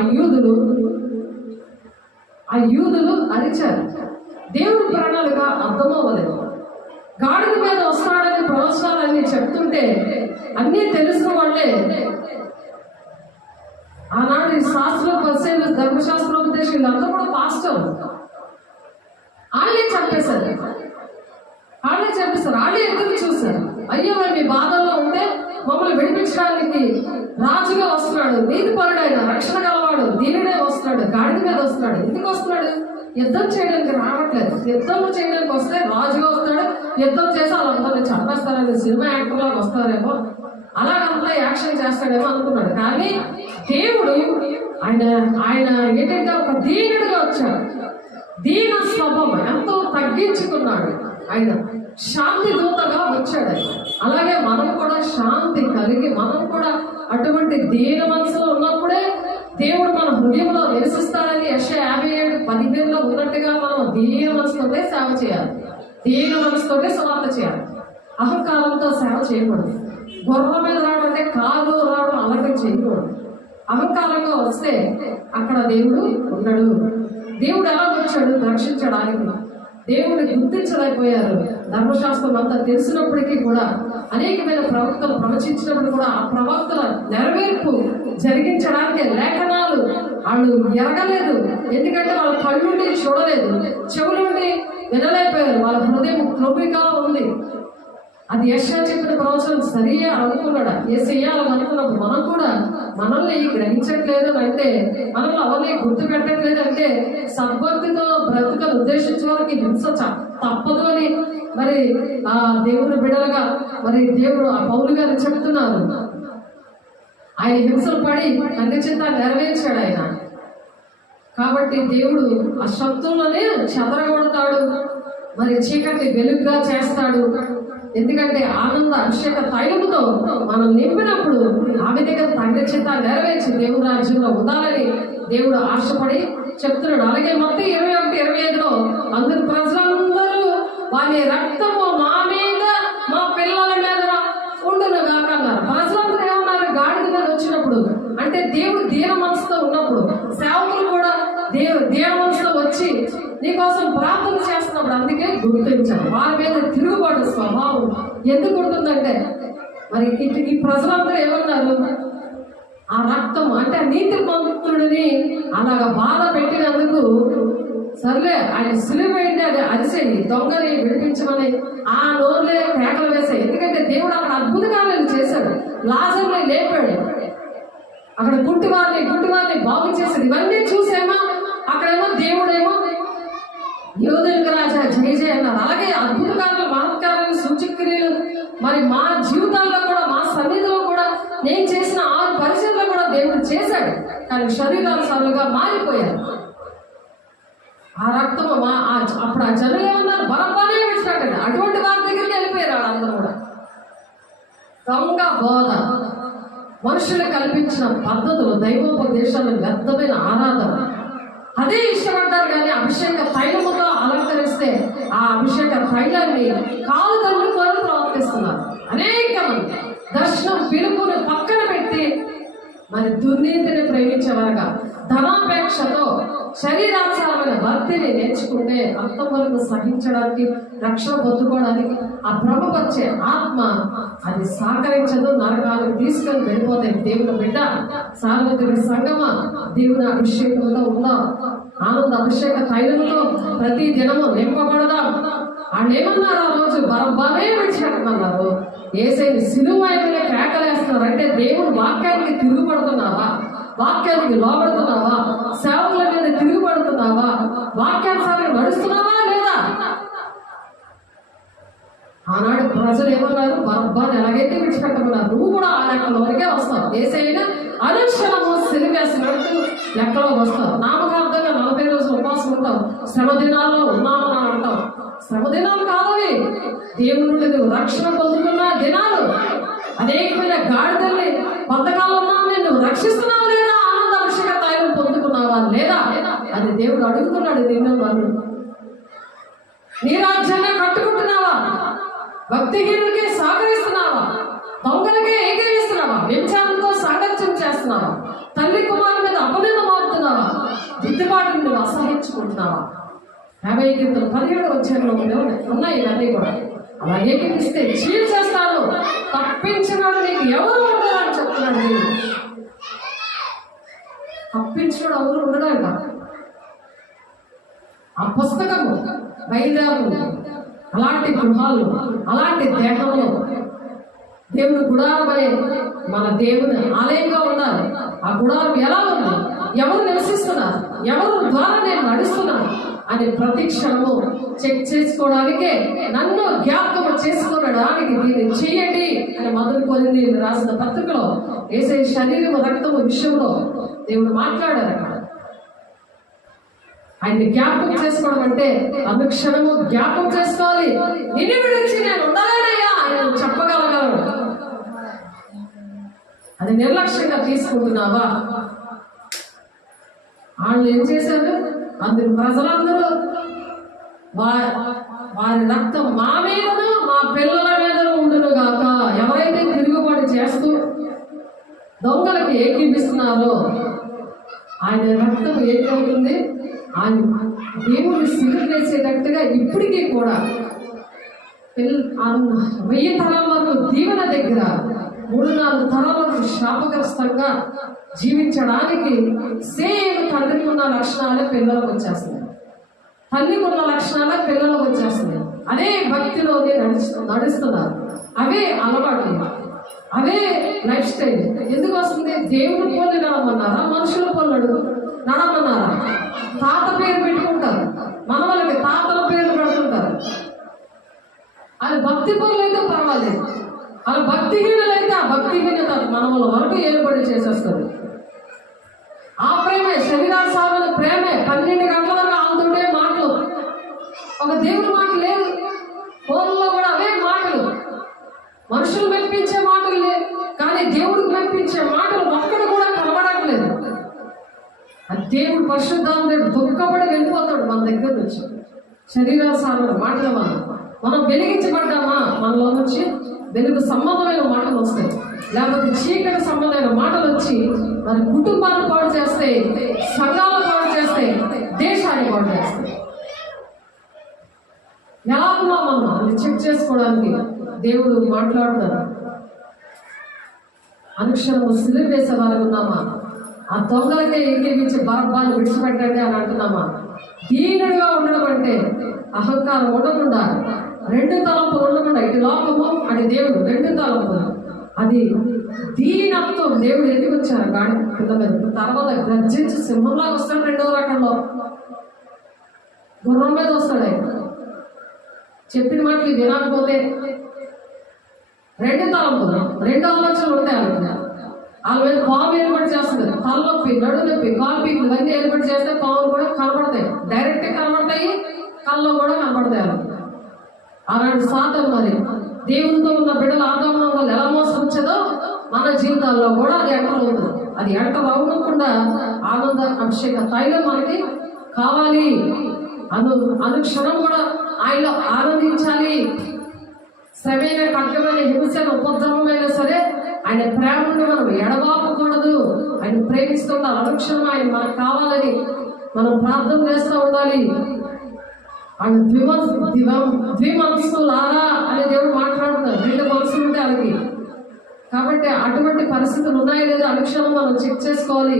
యూదులు అరిచారు. దేవుడి ప్రాణాలుగా అర్థమవ్వలేదు. గాడిద మీద వస్తాడని ప్రవచనాలన్నీ చెప్తుంటే అన్నీ తెలిసిన వాళ్ళే ఆనాడు శాస్త్ర పరిశీలన ధర్మశాస్త్రోపదేశం వీళ్ళంతా కూడా పాస్టర్ వాళ్ళే చెప్పేశారు, వాళ్ళే ఎదురు చూశారు. అయ్యో మరి మీ బాధల్లో ఉంటే మమ్మల్ని విడిపించడానికి రాజుగా వస్తున్నాడు, నీతిపరుడు ఆయన, రక్షణ గలవాడు, దీనినే వస్తున్నాడు, గాడిద మీద వస్తున్నాడు. ఎందుకు వస్తున్నాడు? యుద్ధం చేయడానికి రావట్లేదు. యుద్ధం చేయడానికి వస్తే రాజుగా వస్తాడు, యుద్ధం చేసి వాళ్ళందరినీ చంపేస్తారని సినిమా యాక్టర్ లాగా వస్తారేమో, అలాగంతా యాక్షన్ చేస్తాడేమో అనుకున్నాడు. కానీ దేవుడు ఆయన ఏంటంటే ఒక దీనుడిగా వచ్చాడు. దీన స్వభావం ఎంతో తగ్గించుకున్నాడు. ఆయన శాంతి దూతగా వచ్చాడు. అలాగే మనం కూడా శాంతి కలిగి మనం కూడా అటువంటి దీన మనసులో ఉన్నప్పుడే దేవుడు మన హృదయంలో నివసిస్తాడని యెషయా 57:15లో ఉన్నట్టుగా మనం దీన మనసుతోనే సేవ చేయాలి, దీన మనసుతోనే సువార్త చేయాలి. అహంకారంతో సేవ చేయకూడదు. గుర్రం మీద రావడం అంటే కారు రావడం అలాగే చేయకూడదు. అహంకారంగా వస్తే అక్కడ దేవుడు ఉండడు. దేవుడు ఎలా వచ్చాడు? రక్షించడానికి. దేవుడు గుర్తించలేకపోయారు. ధర్మశాస్త్రం అంతా తెలిసినప్పటికీ కూడా అనేకమైన ప్రవక్తలు ప్రవచించినప్పుడు కూడా ఆ ప్రవక్తల నెరవేర్పు జరిగించడానికి లేఖనాలు వాళ్ళు ఎరగలేదు. ఎందుకంటే వాళ్ళ కళ్ళుండి చూడలేదు, చెవులుండి వినలేకపోయారు, వాళ్ళ హృదయం క్రొవ్విగా ఉంది. అది యెషయా చెప్పిన ప్రవచనం సరియే అనుకున్నాడా? యేసయ్య అలా అనుకున్నప్పుడు మనం కూడా మనల్ని గ్రహించట్లేదు అంటే, మనల్ని అవన్నీ గుర్తు పెట్టట్లేదు అంటే, సద్భక్తితో బ్రతుకను ఉద్దేశించిన వారికి హింస తప్పదు అని మరి ఆ దేవుని బిడ్డలుగా మరి దేవుడు ఆ పౌలు గారు చెప్తున్నారు. ఆయన హింసలు పడి అన్ని చిత్తాన్ని నెరవేర్చాడు ఆయన. కాబట్టి దేవుడు ఆ శత్రువులనే చెదరగొడతాడు, మరి చీకటి వెలుగుగా చేస్తాడు. ఎందుకంటే ఆనంద అభిషేక తైలముతో మనం నింపినప్పుడు ఆ విధంగా తండ్రి చేత నెరవేర్చి దేవుడి రాజ్యంలో ఉండాలని దేవుడు ఆశపడి చెప్తున్నాడు. అలాగే మత్తయి 21:25లో అందరు ప్రజలందరూ వారి రక్తము మా మీద మా పిల్లల మీద ఉండును గాక అన్నారు. ప్రజలందరూ ఏమన్నారు? గాడిద మీద వచ్చినప్పుడు అంటే దేవుడు దీన మనసుతో ఉన్నప్పుడు, సేవకులు కూడా దీన మనసుతో వచ్చి నీకోసం ప్రార్థన చేస్తున్నప్పుడు అందుకే గుర్తించాను. వారి మీద తిరుగుబాటు స్వభావం ఎందుకు ఉంటుందంటే, మరి ఈ ప్రజలందరూ ఏమన్నారు? ఆ రక్తం అంటే నీతి మంతుడిని అలాగా బాధ పెట్టినందుకు సర్లే ఆయన సిలువ ఏంటి అది అరిసేయి, దొంగని విడిపించమని ఆ నోరులే కేకలు వేసాయి. ఎందుకంటే దేవుడు అక్కడ అద్భుత కార్యాలు చేశాడు, లాజర్ని లేపాడు, అక్కడ గుడ్డివారిని బాగు చేశాడు. ఇవన్నీ చూసేమో అక్కడేమో దేవుడేమో యోధులకు రాజా జై జై అన్నారు. అలాగే అద్భుత కార్యాలు, మహత్కారాలు, సూచక్రియలు మరి మా జీవితాల్లో కూడా మా సన్నిధిలో కూడా నేను చేసిన 6 పరిచయాల్లో కూడా దేవుడు చేశాడు. కానీ శరీరానుసారులుగా మారిపోయారు. ఆ రక్తము అప్పుడు ఆ జనులు ఏమన్నారు? బరబ్బానే విడిచిపెట్టండి. అటువంటి వారి దగ్గరికి వెళ్ళిపోయారు వాళ్ళందరూ కూడా. దొంగ బోధ, మనుషులు కల్పించిన పద్ధతులు, దైవోపదేశాలు, వ్యర్థమైన ఆరాధన అదే ఇష్టపడ్డారు. కానీ అభిషేక తైలముతో అలంకరిస్తే ఆ అభిషేక తైలాన్ని కాలు తల్లుకొని ప్రవర్తిస్తున్నారు అనేక మంది. దర్శనం పిలుపుని పక్కన పెట్టి మరి దుర్నీతిని ప్రేమించేవారుగా, ధనాపేక్షతో శరీరాచారమైన భక్తిని నేర్చుకుంటే అంతవరకు సహించడానికి, రక్షణ పొందుకోవడానికి ఆ భ్రమపరిచే ఆత్మ అది సహకరించదు, నరకాలకు తీసుకొని వెళ్ళిపోతాయి. దేవుని బిడ్డ, సార్వత్రిక సంగమ, దేవుని అభిషేకంతో ఉందాం, ఆనంద అభిషేక తైలంతో ప్రతి దినము నింపబడదాం. వాళ్ళు ఏమన్నారు ఆ రోజు? బరబ్బనే విడిచిపెట్టమన్నారు. యేసయ్యని సిలువ మీద కేకలేస్తున్నారు. అంటే దేవుని వాక్యానికి తిరుగుపడుతున్నావా? వాక్యానికి లోబడుతున్నావా? సేవకుల మీద తిరుగుపడుతున్నావా? వాక్యానుసారంగా నడుస్తున్నావా లేదా? ఆనాడు ప్రజలు ఏమన్నారు? బరబ్బాని ఎలాగైతే విడిచిపెట్టమన్నారు, నువ్వు కూడా ఆ లెక్కల వరకే వస్తావు. యేసయ్యను అనుక్షణము సిలువేసినట్టు లెక్కలో వస్తావు. నామకార్థంగా 40 రోజులు ఉపవాసం ఉంటావు, శ్రమ దినాల్లో ఉన్నామని అంటావు. శ్రమ దినాలు కాదవి, దేవుని నుండి నువ్వు రక్షణ పొందుకున్న దినాలు. అనేకమైన గాడిదల్ని కొంతకాలంలో నువ్వు రక్షిస్తున్నావు లేదా? ఆనంద అభిషేక తైలం పొందుకున్నావా లేదా? అది దేవుడు అడుగుతున్నాడు నిన్ను నన్ను. నీ రాజ్యాన్ని కట్టుకుంటున్నావా? భక్తిహీనులకే సహకరిస్తున్నావా? దొంగలకే ఏకీవిస్తున్నావా? వ్యభిచారంతో సాంగత్యం చేస్తున్నావా? తల్లి కుమారు మీద అపనింద మారుతున్నావా? దిద్దుబాటుని నువ్వు అసహించుకుంటున్నావా? 50-17 వచ్చేలో ఉన్నాయి ఇవన్నీ కూడా. అలా ఏకీపిస్తే చీల్చేస్తాను, తప్పించినాడు నీకు ఎవరు ఉండరు అని చెప్తున్నాడు దేవుడు. తప్పించినాడు ఎవరు ఉండడాక ఆ పుస్తకము బయలుదేరు. అలాంటి గృహాలు, అలాంటి దేహంలో దేవుని గుడారమనే మన దేవుని ఆలయంగా ఉండాలి. ఆ గుడారం ఎలా ఉంది? ఎవరు నివసిస్తున్నారు? ఎవరు ద్వారా నేను నడుస్తున్నాను అని ప్రతి క్షణము చెక్ చేసుకోవడానికే, నన్ను జ్ఞాపకం చేసుకోవడానికి దీన్ని చేయండి అని మొదలు కొరింది రాసిన పత్రికలో యేసయ్య శరీరము రక్తము విషయంలో దేవుడు మాట్లాడారు. ఆయన్ని జ్ఞాపకం చేసుకోవడం అంటే అనుక్షణము జ్ఞాపకం చేసుకోవాలి. నిన్ను విడిచి నేను ఉండలేనయ్యా అని చెప్పగలగలరు. అది నిర్లక్ష్యంగా తీసుకుంటున్నావా? వాళ్ళు ఏం చేశారు? అందుకు ప్రజలందరూ వారి రక్తం మా మీదను మా పిల్లల మీదను ఉండును గాక. ఎవరైతే తిరుగుబాటు చేస్తూ దొంగలకి ఏకీపిస్తున్నారో ఆయన రక్తం ఏకవుతుంది. ఆయన దేవుడిని సిలువ వేసేటట్టుగా ఇప్పటికీ కూడా 1000 తరాల వరకు దీవెన దగ్గర 3-4 తరాల వరకు శాపగ్రస్తంగా జీవించడానికి సేమ్ తండ్రికి ఉన్న లక్షణాలే పిల్లలకు వచ్చేస్తున్నాయి, తల్లికి ఉన్న లక్షణాలే పిల్లలకు వచ్చేస్తున్నాయి. అదే భక్తిలోనే నడుస్తున్నారు, అవే అలవాట్లు, అవే లైఫ్ స్టైల్. ఎందుకు వస్తుంది? దేవుని పోలి నడమన్నారా? మనుషుల పోలి నడమన్నారా? తాత పేరు పెట్టుకుంటారు, మన వాళ్ళకి తాతల పేర్లు పెడుతుంటారు. అది భక్తి పనులు అయితే పర్వాలేదు, అలా భక్తిహీనులైతే ఆ భక్తిహీనత మనముల వరకు ఏర్పడి చేసేస్తుంది. ఆ ప్రేమే శరీరాసామైన ప్రేమే 12 గంటల వరకు ఆగుతుండే మాటలు. ఒక దేవుని మాట లేదు, ఫోన్లో కూడా అవే మాటలు. మనుషులు మెప్పించే మాటలు లేదు, కానీ దేవుడికి మెప్పించే మాటలు ఒక్కడు కూడా కనబడట్లేదు. అది దేవుడు పరిశుద్ధాత్ముడు దుఃఖపడి వెళ్ళిపోతాడు మన దగ్గర నుంచి. శరీరాసామైన మాటలు మనం వెలిగించబడ్డామా, మనలో నుంచి వెలుగు సంబంధమైన మాటలు వస్తాయి. లేకపోతే చీకటి సంబంధమైన మాటలు వచ్చి మరి కుటుంబాన్ని పాడు చేస్తాయి, సంఘాలను పాడు చేస్తాయి, దేశాన్ని పాడు చేస్తాయి. ఎలా ఉన్నాం మనం అది చెక్ చేసుకోవడానికి దేవుడు మాట్లాడుతారు. అనుక్షణము సిలువ వేసే వారికి ఉన్నామా? ఆ దొంగలకే ఏకీపించి బరబ్బాన్ని విడిచిపెట్టండి అని అంటున్నామా? దీనుడిగా ఉండడం అంటే అహంకారం ఉండకుండా, 2 తలంపులు ఉండకుండా, ఇటు లోకము అని దేవుడు 2 తలంపులు. అది దీనత్వం. దేవుడు ఎందుకు వచ్చారు గాడి కింద మీద? తర్వాత గర్జించి సింహంలాగా వస్తాడు. 2వ రకంలో గుర్రం మీద వస్తాడు. ఆయన చెప్పిన మాటలు వినకపోతే 2 తలంపులు, 2 ఆలోచనలు ఉంటాయి వాళ్ళ మీద. పాము ఏర్పాటు చేస్తుంది, తలనొప్పి, నడు నొప్పి, కాలు ఇవన్నీ ఏర్పాటు చేస్తే పాములు కూడా కనబడతాయి, డైరెక్ట్ కనబడతాయి, కళ్ళలో కూడా కనబడతాయి. అలాంటి సాధన మరి దేవునితో ఉన్న బిడ్డలు ఆదాము వాళ్ళు ఎలా మోసరించదో మన జీవితాల్లో కూడా అది ఎంటర్ అవుతుంది. అది ఎంటర్ అవ్వకుండా ఆనంద అభిషేక తైలం మనకి కావాలి. అనుక్షణం కూడా ఆయనలో ఆనందించాలి. శ్రమైన కఠినమైన హింసైన ఉపద్రవమైనా సరే ఆయన ప్రేమను మనం ఎడబాపకూడదు. ఆయన ప్రేమిస్తున్నారు. అనుక్షణం ఆయన మనకు కావాలని మనం ప్రార్థన చేస్తూ ఉండాలి. ఆయన ద్విమనస్సులారా అనే దేవుడు మాట్లాడుతున్నారు. 2 మనసులు ఉంటే వాళ్ళకి. కాబట్టి అటువంటి పరిస్థితులు ఉన్నాయో లేదో అనుక్షణం మనం చెక్ చేసుకోవాలి.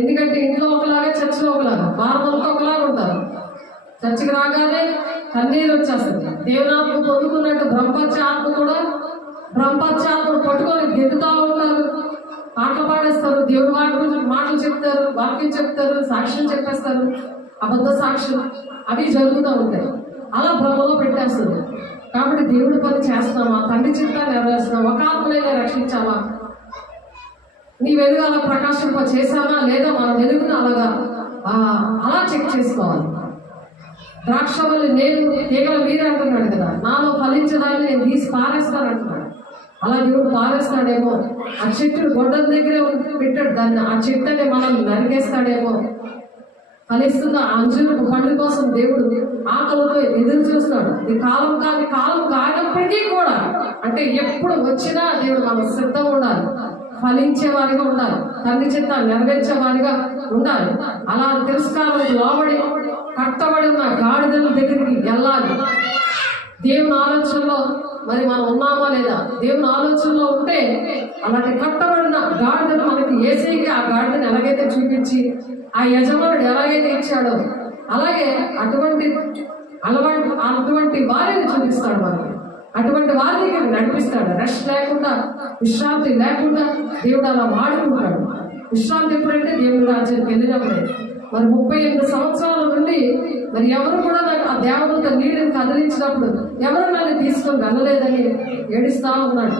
ఎందుకంటే ఇంట్లో ఒకలాగా చర్చిలో ఒకలాగా, భారతంలో ఒకలాగా ఉంటారు. చర్చికి రాగానే కన్నీరు వచ్చేస్తుంది. దేవునాత్మ పొందుకున్నట్టు బ్రహ్మచాత్మ కూడా బ్రహ్మచాత్మను పట్టుకొని గెలుతూ ఉంటారు, పాటలు పాడేస్తారు, దేవుడి మాటలు చెప్తారు, వాక్యం చెప్తారు, సాక్ష్యం చెప్పేస్తారు, అబద్ధ సాక్ష్యం అవి జరుగుతూ ఉంటాయి. అలా బ్రహ్మలో పెట్టేస్తుంది. కాబట్టి దేవుడి పని చేస్తామా, తండ్రి చిత్తాన్ని నెరవేరుస్తున్నామా, ఒక ఆత్మనైనా రక్షించామా, నీ వెలుగు అలా ప్రకాశింప చేశామా లేదా, మన వెలుగును అలా చెక్ చేసుకోవాలి. ద్రాక్షవల్లి నేను తీగల మీరే అంటున్నాడు కదా, నాలో ఫలించడాన్ని నేను తీసి పారేస్తాను అంటున్నాడు. అలా దేవుడు పారేస్తాడేమో, ఆ చెట్టు గొడ్డల దగ్గరే పెట్టాడు దాన్ని, ఆ చెట్టుని మనం నరికేస్తాడేమో. ఫలిస్తున్న అంజూరు పండు కోసం దేవుడు ఆకలితో ఎదురు చూస్తాడు. ఈ కాలం కానప్పటికీ కూడా, అంటే ఎప్పుడు వచ్చినా దేవుడు మనం సిద్ధంగా ఉండాలి, ఫలించే వారిగా ఉండాలి, తండ్రి చిత్త నెరవేర్చే వారిగా ఉండాలి. అలా తిరస్కారాలకు లోబడి కట్టబడి ఉన్న గాడిదల దగ్గరికి వెళ్ళాలి. దేవుని ఆలోచనలో మరి మనం ఉన్నామా లేదా, దేవుని ఆలోచనలో ఉంటే అలాంటి కట్టబడిన గాడిదను మనకి ఏసైగా ఆ గాడిదను ఎలాగైతే చూపించి ఆ యజమానుడు ఎలాగైతే ఇచ్చాడో అలాగే అటువంటి వారిని చూపిస్తాడు మనకి. అటువంటి వారికి నడిపిస్తాడు. రెస్ట్ లేకుండా, విశ్రాంతి లేకుండా దేవుడు అలా వాడుకుంటాడు. విశ్రాంతి ఎప్పుడంటే దేవుడి రాజ్యానికి వెళ్ళినప్పుడే. మరి 38 సంవత్సరాల నుండి మరి ఎవరు కూడా నాకు ఆ దేవదూత నీటిని కదిలించినప్పుడు ఎవరు నన్ను తీసుకొని వెళ్ళలేదని ఏడుస్తా ఉన్నాడు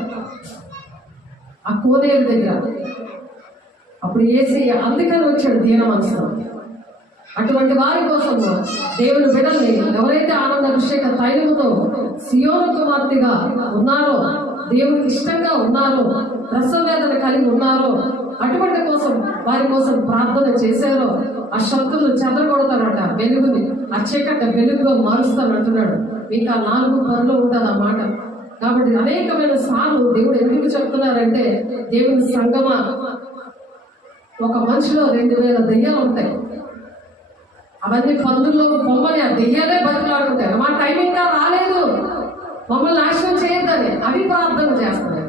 ఆ కోనేరు దగ్గర. అప్పుడు ఏసీ అందుకని వచ్చాడు దీన మనసులో. అటువంటి వారి కోసం దేవుని బిడ్డల్ని ఎవరైతే ఆనంద అభిషేక తైలముతో సియోను కుమార్తెగా ఉన్నారో, దేవునికి ఇష్టంగా ఉన్నారో, రసవేదన కలిగి ఉన్నారో, అటువంటి కోసం వారి కోసం ప్రార్థన చేశారో ఆ శక్తులు చెదరగొడతారట. వెలుగుని ఆ చీకట వెలుగుగా మారుస్తానంటున్నాడు. మీకు ఆ 4 పనులు ఉంటుంది ఆ మాట. కాబట్టి అనేకమైన సార్లు దేవుడు ఎందుకు చెప్తున్నారంటే, దేవుని సంగమ ఒక మనిషిలో 2000 దెయ్యాలు ఉంటాయి. అవన్నీ పందుల్లో బొమ్మని ఆ దెయ్యాలే బతుకులాడుకుంటాయి. మా టైం ఇంకా రాలేదు, మమ్మల్ని నాశనం చేయొద్దని అవి ప్రార్థన చేస్తున్నాయి.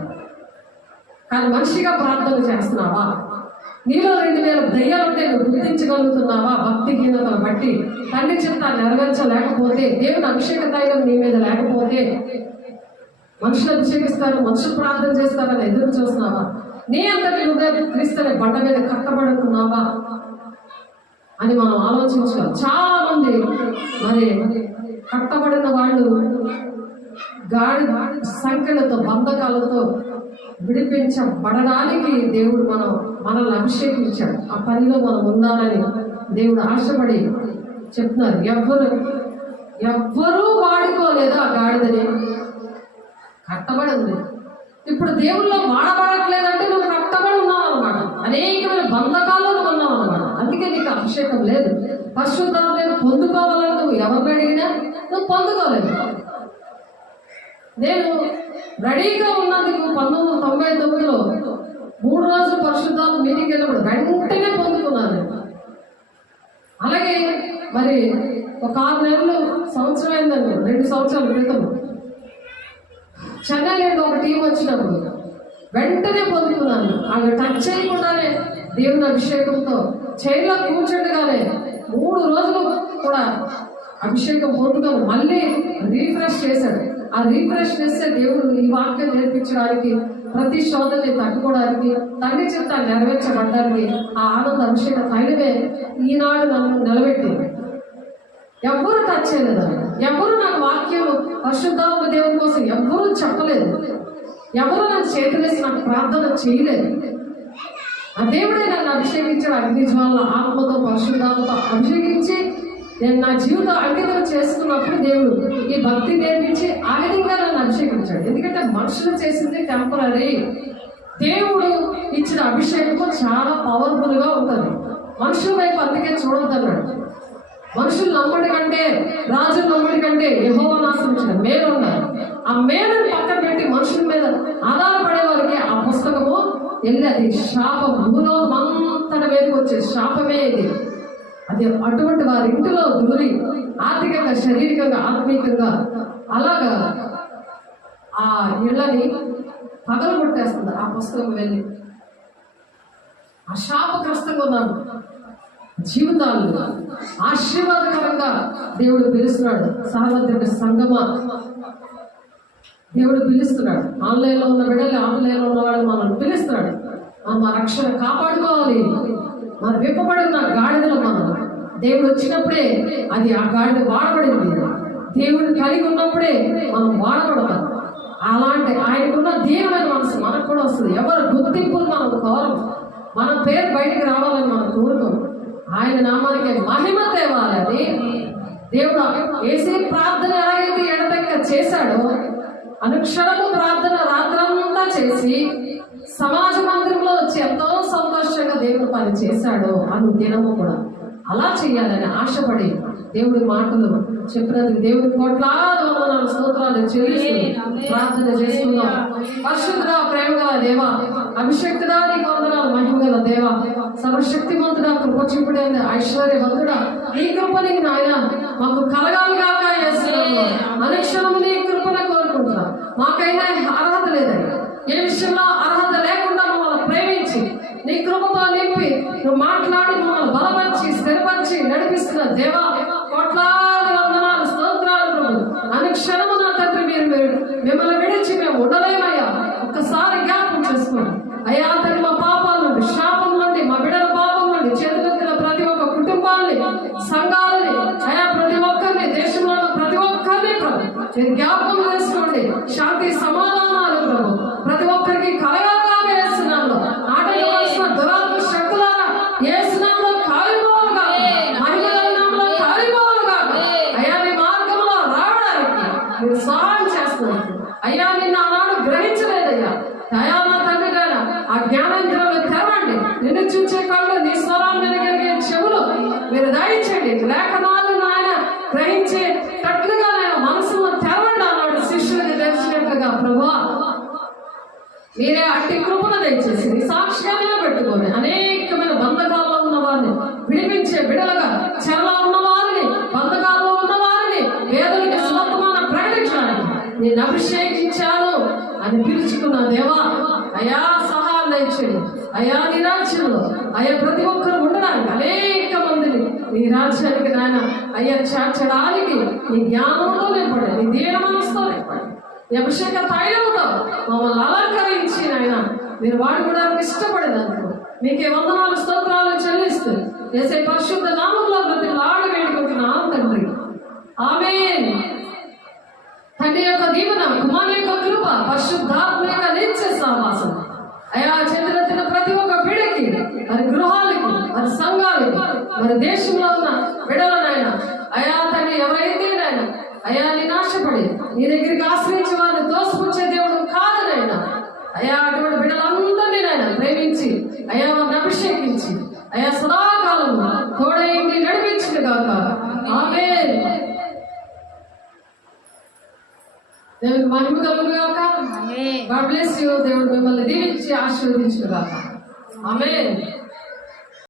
కానీ మనిషిగా ప్రార్థన చేస్తున్నావా? నీలో 2000 దయ్యాలు ఉంటే నువ్వు గుర్తించగలుగుతున్నావా? భక్తిహీనతను బట్టి తండ్రి చిత్త నెరవేర్చలేకపోతే, దేవుని అభిషేక తైలం నీ మీద లేకపోతే, మనుషులు అభిషేకిస్తారు, మనుషులు ప్రార్థన చేస్తారని ఎదురు చూస్తున్నావా? నీ అంతటి నువ్వే క్రీస్తుని బండ మీద కట్టబడుతున్నావా అని మనం ఆలోచించాలి. చాలా మంది మరి కట్టబడిన వాళ్ళు గాడి సంఖ్యలతో బంధకాలతో విడిపించబడడానికి దేవుడు మనల్ని అభిషేకించాడు. ఆ పనిలో మనం ఉండాలని దేవుడు ఆశపడి చెప్తున్నారు. ఎవ్వరూ వాడుకోలేదు ఆ గాడిదని, కట్టబడి ఉంది. ఇప్పుడు దేవుల్లో వాడబడట్లేదంటే నువ్వు కట్టబడి ఉన్నావు అనమాట. అనేకమైన బంధకాల్లో ఉన్నావు అనమాట. అందుకే నీకు అభిషేకం లేదు. పరిశుద్ధత నేను పొందుకోవాలని నువ్వు ఎవరిని అడిగినా నువ్వు పొందుకోలేదు. నేను రెడీగా ఉన్నందుకు 1999లో 3 రోజులు పరిశుద్ధాత్మ మీటింగ్ వెళ్ళినప్పుడు వెంటనే పొందుకున్నాను. అలాగే మరి ఒక 6 నెలలు సంవత్సరం అయిందండి, 2 సంవత్సరాల క్రితం చెన్నైలో ఒక టీం వచ్చినప్పుడు వెంటనే పొందుకున్నాను. అవి టచ్ చేయకుండానే దేవుని అభిషేకంతో చైర్లో కూర్చుండగానే 3 రోజులు కూడా అభిషేకం పొందుకొని మళ్ళీ రీఫ్రెష్ చేశాడు. ఆ రీఫ్రెష్ చేస్తే దేవుడు ఈ వాక్యం నేర్పించడానికి, ప్రతి శోధనని తట్టుకోవడానికి, తండ్రి చేత నెరవేర్చబడ్డానికి ఆ ఆనంద అభిషేక తైలమే ఈనాడు నన్ను నిలబెట్టింది. ఎవ్వరూ టచ్ చేయలేదు. ఎవరు నాకు వాక్యం పరిశుద్ధాత్మ దేవుని కోసం ఎవ్వరూ చెప్పలేదు. ఎవరు నన్ను చేతులేసి నాకు ప్రార్థన చేయలేదు. ఆ దేవుడే నన్ను అభిషేకించాడు. అగ్నిజ్వాల ఆత్మతో పరిశుద్ధాత్మతో అభిషేకించి నేను నా జీవితం అంకితం చేసుకున్నప్పుడు దేవుడు ఈ భక్తి నేర్పించి ఆ విధంగా నన్ను అభిషేకించాడు. ఎందుకంటే మనుషులు చేసింది టెంపరీ, దేవుడు ఇచ్చిన అభిషేకం చాలా పవర్ఫుల్ గా ఉంటుంది. మనుషుల వైపు అందుకే చూడొద్దన్నాడు. మనుషులు నమ్మడి కంటే, రాజులు నమ్మడి కంటే యెహోవా ఆశ్రయించిన మేలు ఉన్నారు. ఆ మేలుని పక్కన పెట్టి మనుషుల మీద ఆధారపడే వారికి ఆ పుస్తకము వెళ్ళి అది శాపం, భూలోకం అంతట మీదకి వచ్చే శాపమే ఇది. అది అటువంటి వారి ఇంటిలో దూరి ఆర్థికంగా, శారీరకంగా, ఆత్మీయంగా అలాగా ఆ ఇళ్ళని పగలు కొట్టేస్తుంది ఆ పుస్తకం వెళ్ళి. ఆ శాపగ్రస్తంగా ఉన్నాను జీవితాలు ఆశీర్వాదకరంగా దేవుడు పిలుస్తున్నాడు. సహోదరుడి సంగమా, దేవుడు పిలుస్తున్నాడు. ఆన్లైన్లో ఉన్న బిడ్డలు, ఆన్లైన్లో ఉన్న వాళ్ళు మనల్ని పిలుస్తున్నాడు. మనం మా రక్షణ కాపాడుకోవాలి. మన విప్పబడిన గాడిదలో మనం దేవుడు వచ్చినప్పుడే అది ఆ గాడిద వాడబడింది. దేవుడు కలిగి ఉన్నప్పుడే మనం వాడబడతాం. అలాంటి ఆయనకున్న దేవుడైన మనసు మనకు కూడా వస్తుంది. ఎవరు గుర్తింపులు మనం కోరం, మన పేరు బయటకు రావాలని మనం కోరుకోం. ఆయన నామానికి మహిమ తేవాలని దేవుడు ఏసీ ప్రార్థన ఎలాగైతే ఎడతెగక చేశాడో, అనుక్షణము ప్రార్థన రాత్రంతా చేసి సమాజ మందిరంలో వచ్చి ఎంతో సంతోషంగా దేవుడు పని చేశాడో అను దినము కూడా అలా చేయాలని ఆశపడి దేవుడి మాటలు చెప్పినందుకు దేవుడి కోట్లాది వందనాలు స్తోత్రాలు చెల్లిస్తూ ప్రార్థన చేసుకుందాం. పరిశుద్ధుడా, ప్రేమగల దేవ, అభిషక్తుడా, నీకు వందనాలు. మహిమగల దేవ, సర్వశక్తిమంతుడా, కృపచూపుడే, ఐశ్వర్యవంతుడా, నీ కృపనికి నాయన మాకు కలగాలి కాక యేసునామములో అనుక్షణము నీ కృపను కోరుకుంటున్నా. మాకైనా అర్హత లేదని, ఏ విషయంలో అర్హత లేకుండా మమ్మల్ని ప్రేమించి నీ కృపతో నింపి నువ్వు మాట్లాడి మమ్మల్ని బలపరిచి స్థిరపరిచి నడిపిస్తున్న దేవా, కోట్లాది వందనాలు స్తోత్రాలు ప్రభు. అనుక్షణము నా తండ్రి మీరు మిమ్మల్ని విడిచి మేము ఉండలేమయ్యా. ఒక్కసారి జ్ఞాపకం చేసుకోండి అయ్యా తండ్రి. మా పాపాల నుండి, శాపం నుండి, మా బిడ్డల పాపం నుండి, చేతులెత్తిన ప్రతి ఒక్క కుటుంబాన్ని, సంఘాలని అయ్యా, ప్రతి ఒక్కరిని, దేశంలో ఉన్న ప్రతి ఒక్కరిని ప్రభు మీరు జ్ఞాపకం చేసుకోండి. శాంతి సమాధానాలు ప్రభు ప్రతి ఒక్కరికి కలగాలని వేస్తున్నాను. నాటకవలసిన దురాత్మ శక్తులారా వేస్తున్నాంలో కాలిపోవాలుగా, మహిళలో కాలిపోవాలుగా అయ్యా, నీ మార్గంలో రావడానికి మీరు సహాయం చేస్తున్నారు అయ్యా. నిన్న ఆనాడు గ్రహించలేదయ్యా అయ్యా నా తండ్రి గాన ఆ జ్ఞానేంద్రాలు తెరవండి. నిన్ను చూసే కళ్ళు, నీ స్వరాన్ని వినగలిగే చెవులు మీరు దయచేయండి. లేఖనాలు నాయన గ్రహించేటట్లుగా నాయన మనసులో తెరవండి అన్నాడు శిష్యుడిని తెరిచినట్లుగా. ప్రభువా మీరే అట్టి కృపను దయచేసి నీ సాక్ష్యాలుగా పెట్టుకొని అనేకమైన బంధకాల్లో ఉన్న వారిని విడిపించే బిడలుగా, చెరలో ఉన్న వారిని, బంధకాల్లో ఉన్న వారిని వేదనకి సువర్తమానం ప్రకటించడానికి నేను అభిషేకించాను అని పిలుచుకున్న దేవా అయా, సహాయం దయచేయండి అయా. నీ రాజ్యంలో అయ్యా ప్రతి ఒక్కరు ఉండడానికి, అనేక మందిని నీ రాజ్యానికి నాయన అయ్యా చేర్చడానికి నీ జ్ఞానంతో నింపండి, నీ దీన మనసుతో నింపండి. నీ అభిషేక తైలంతో మమ్మల్ని అలంకరించి నాయన మీరు వాడుకోవడానికి ఇష్టపడేదానికి మీకే వందనాలు స్తోత్రాలు చెల్లిస్తూ చేసే పరిశుద్ధ నామంలో ప్రతిలాడు వేడుకుంటున్నాం తండ్రి. ఆమేన్. తండ్రి యొక్క దీవెన, కుమారుని యొక్క కృప, పరిశుద్ధాత్మ యొక్క నిత్య సహవాసం అయా చేతులెత్తిన ప్రతి ఒక్క బిడ్డకి, మరి గృహాలకి, మరి సంఘాలకి, మరి దేశంలో ఉన్న బిడ్డలనైనా అయా తండ్రి ఎవరైతే నాయన అయా నినాశపడి నీ దగ్గరికి ఆశ్రయించే వారిని తోసిపుచ్చే దేవుడు కాదనైనా అయా, అటువంటి బిడ్డలందరినీ నాయన ప్రేమించి అయా వారిని అభిషేకించి అయా సదాకాలం తోడైంది నడిపించింది కాక. ఆమేన్. దేవునికి మహిమ కలుగును గాక. God bless you. దేవుడు మిమ్మల్ని దీవించి ఆశీర్వదించును గాక. ఆమేన్.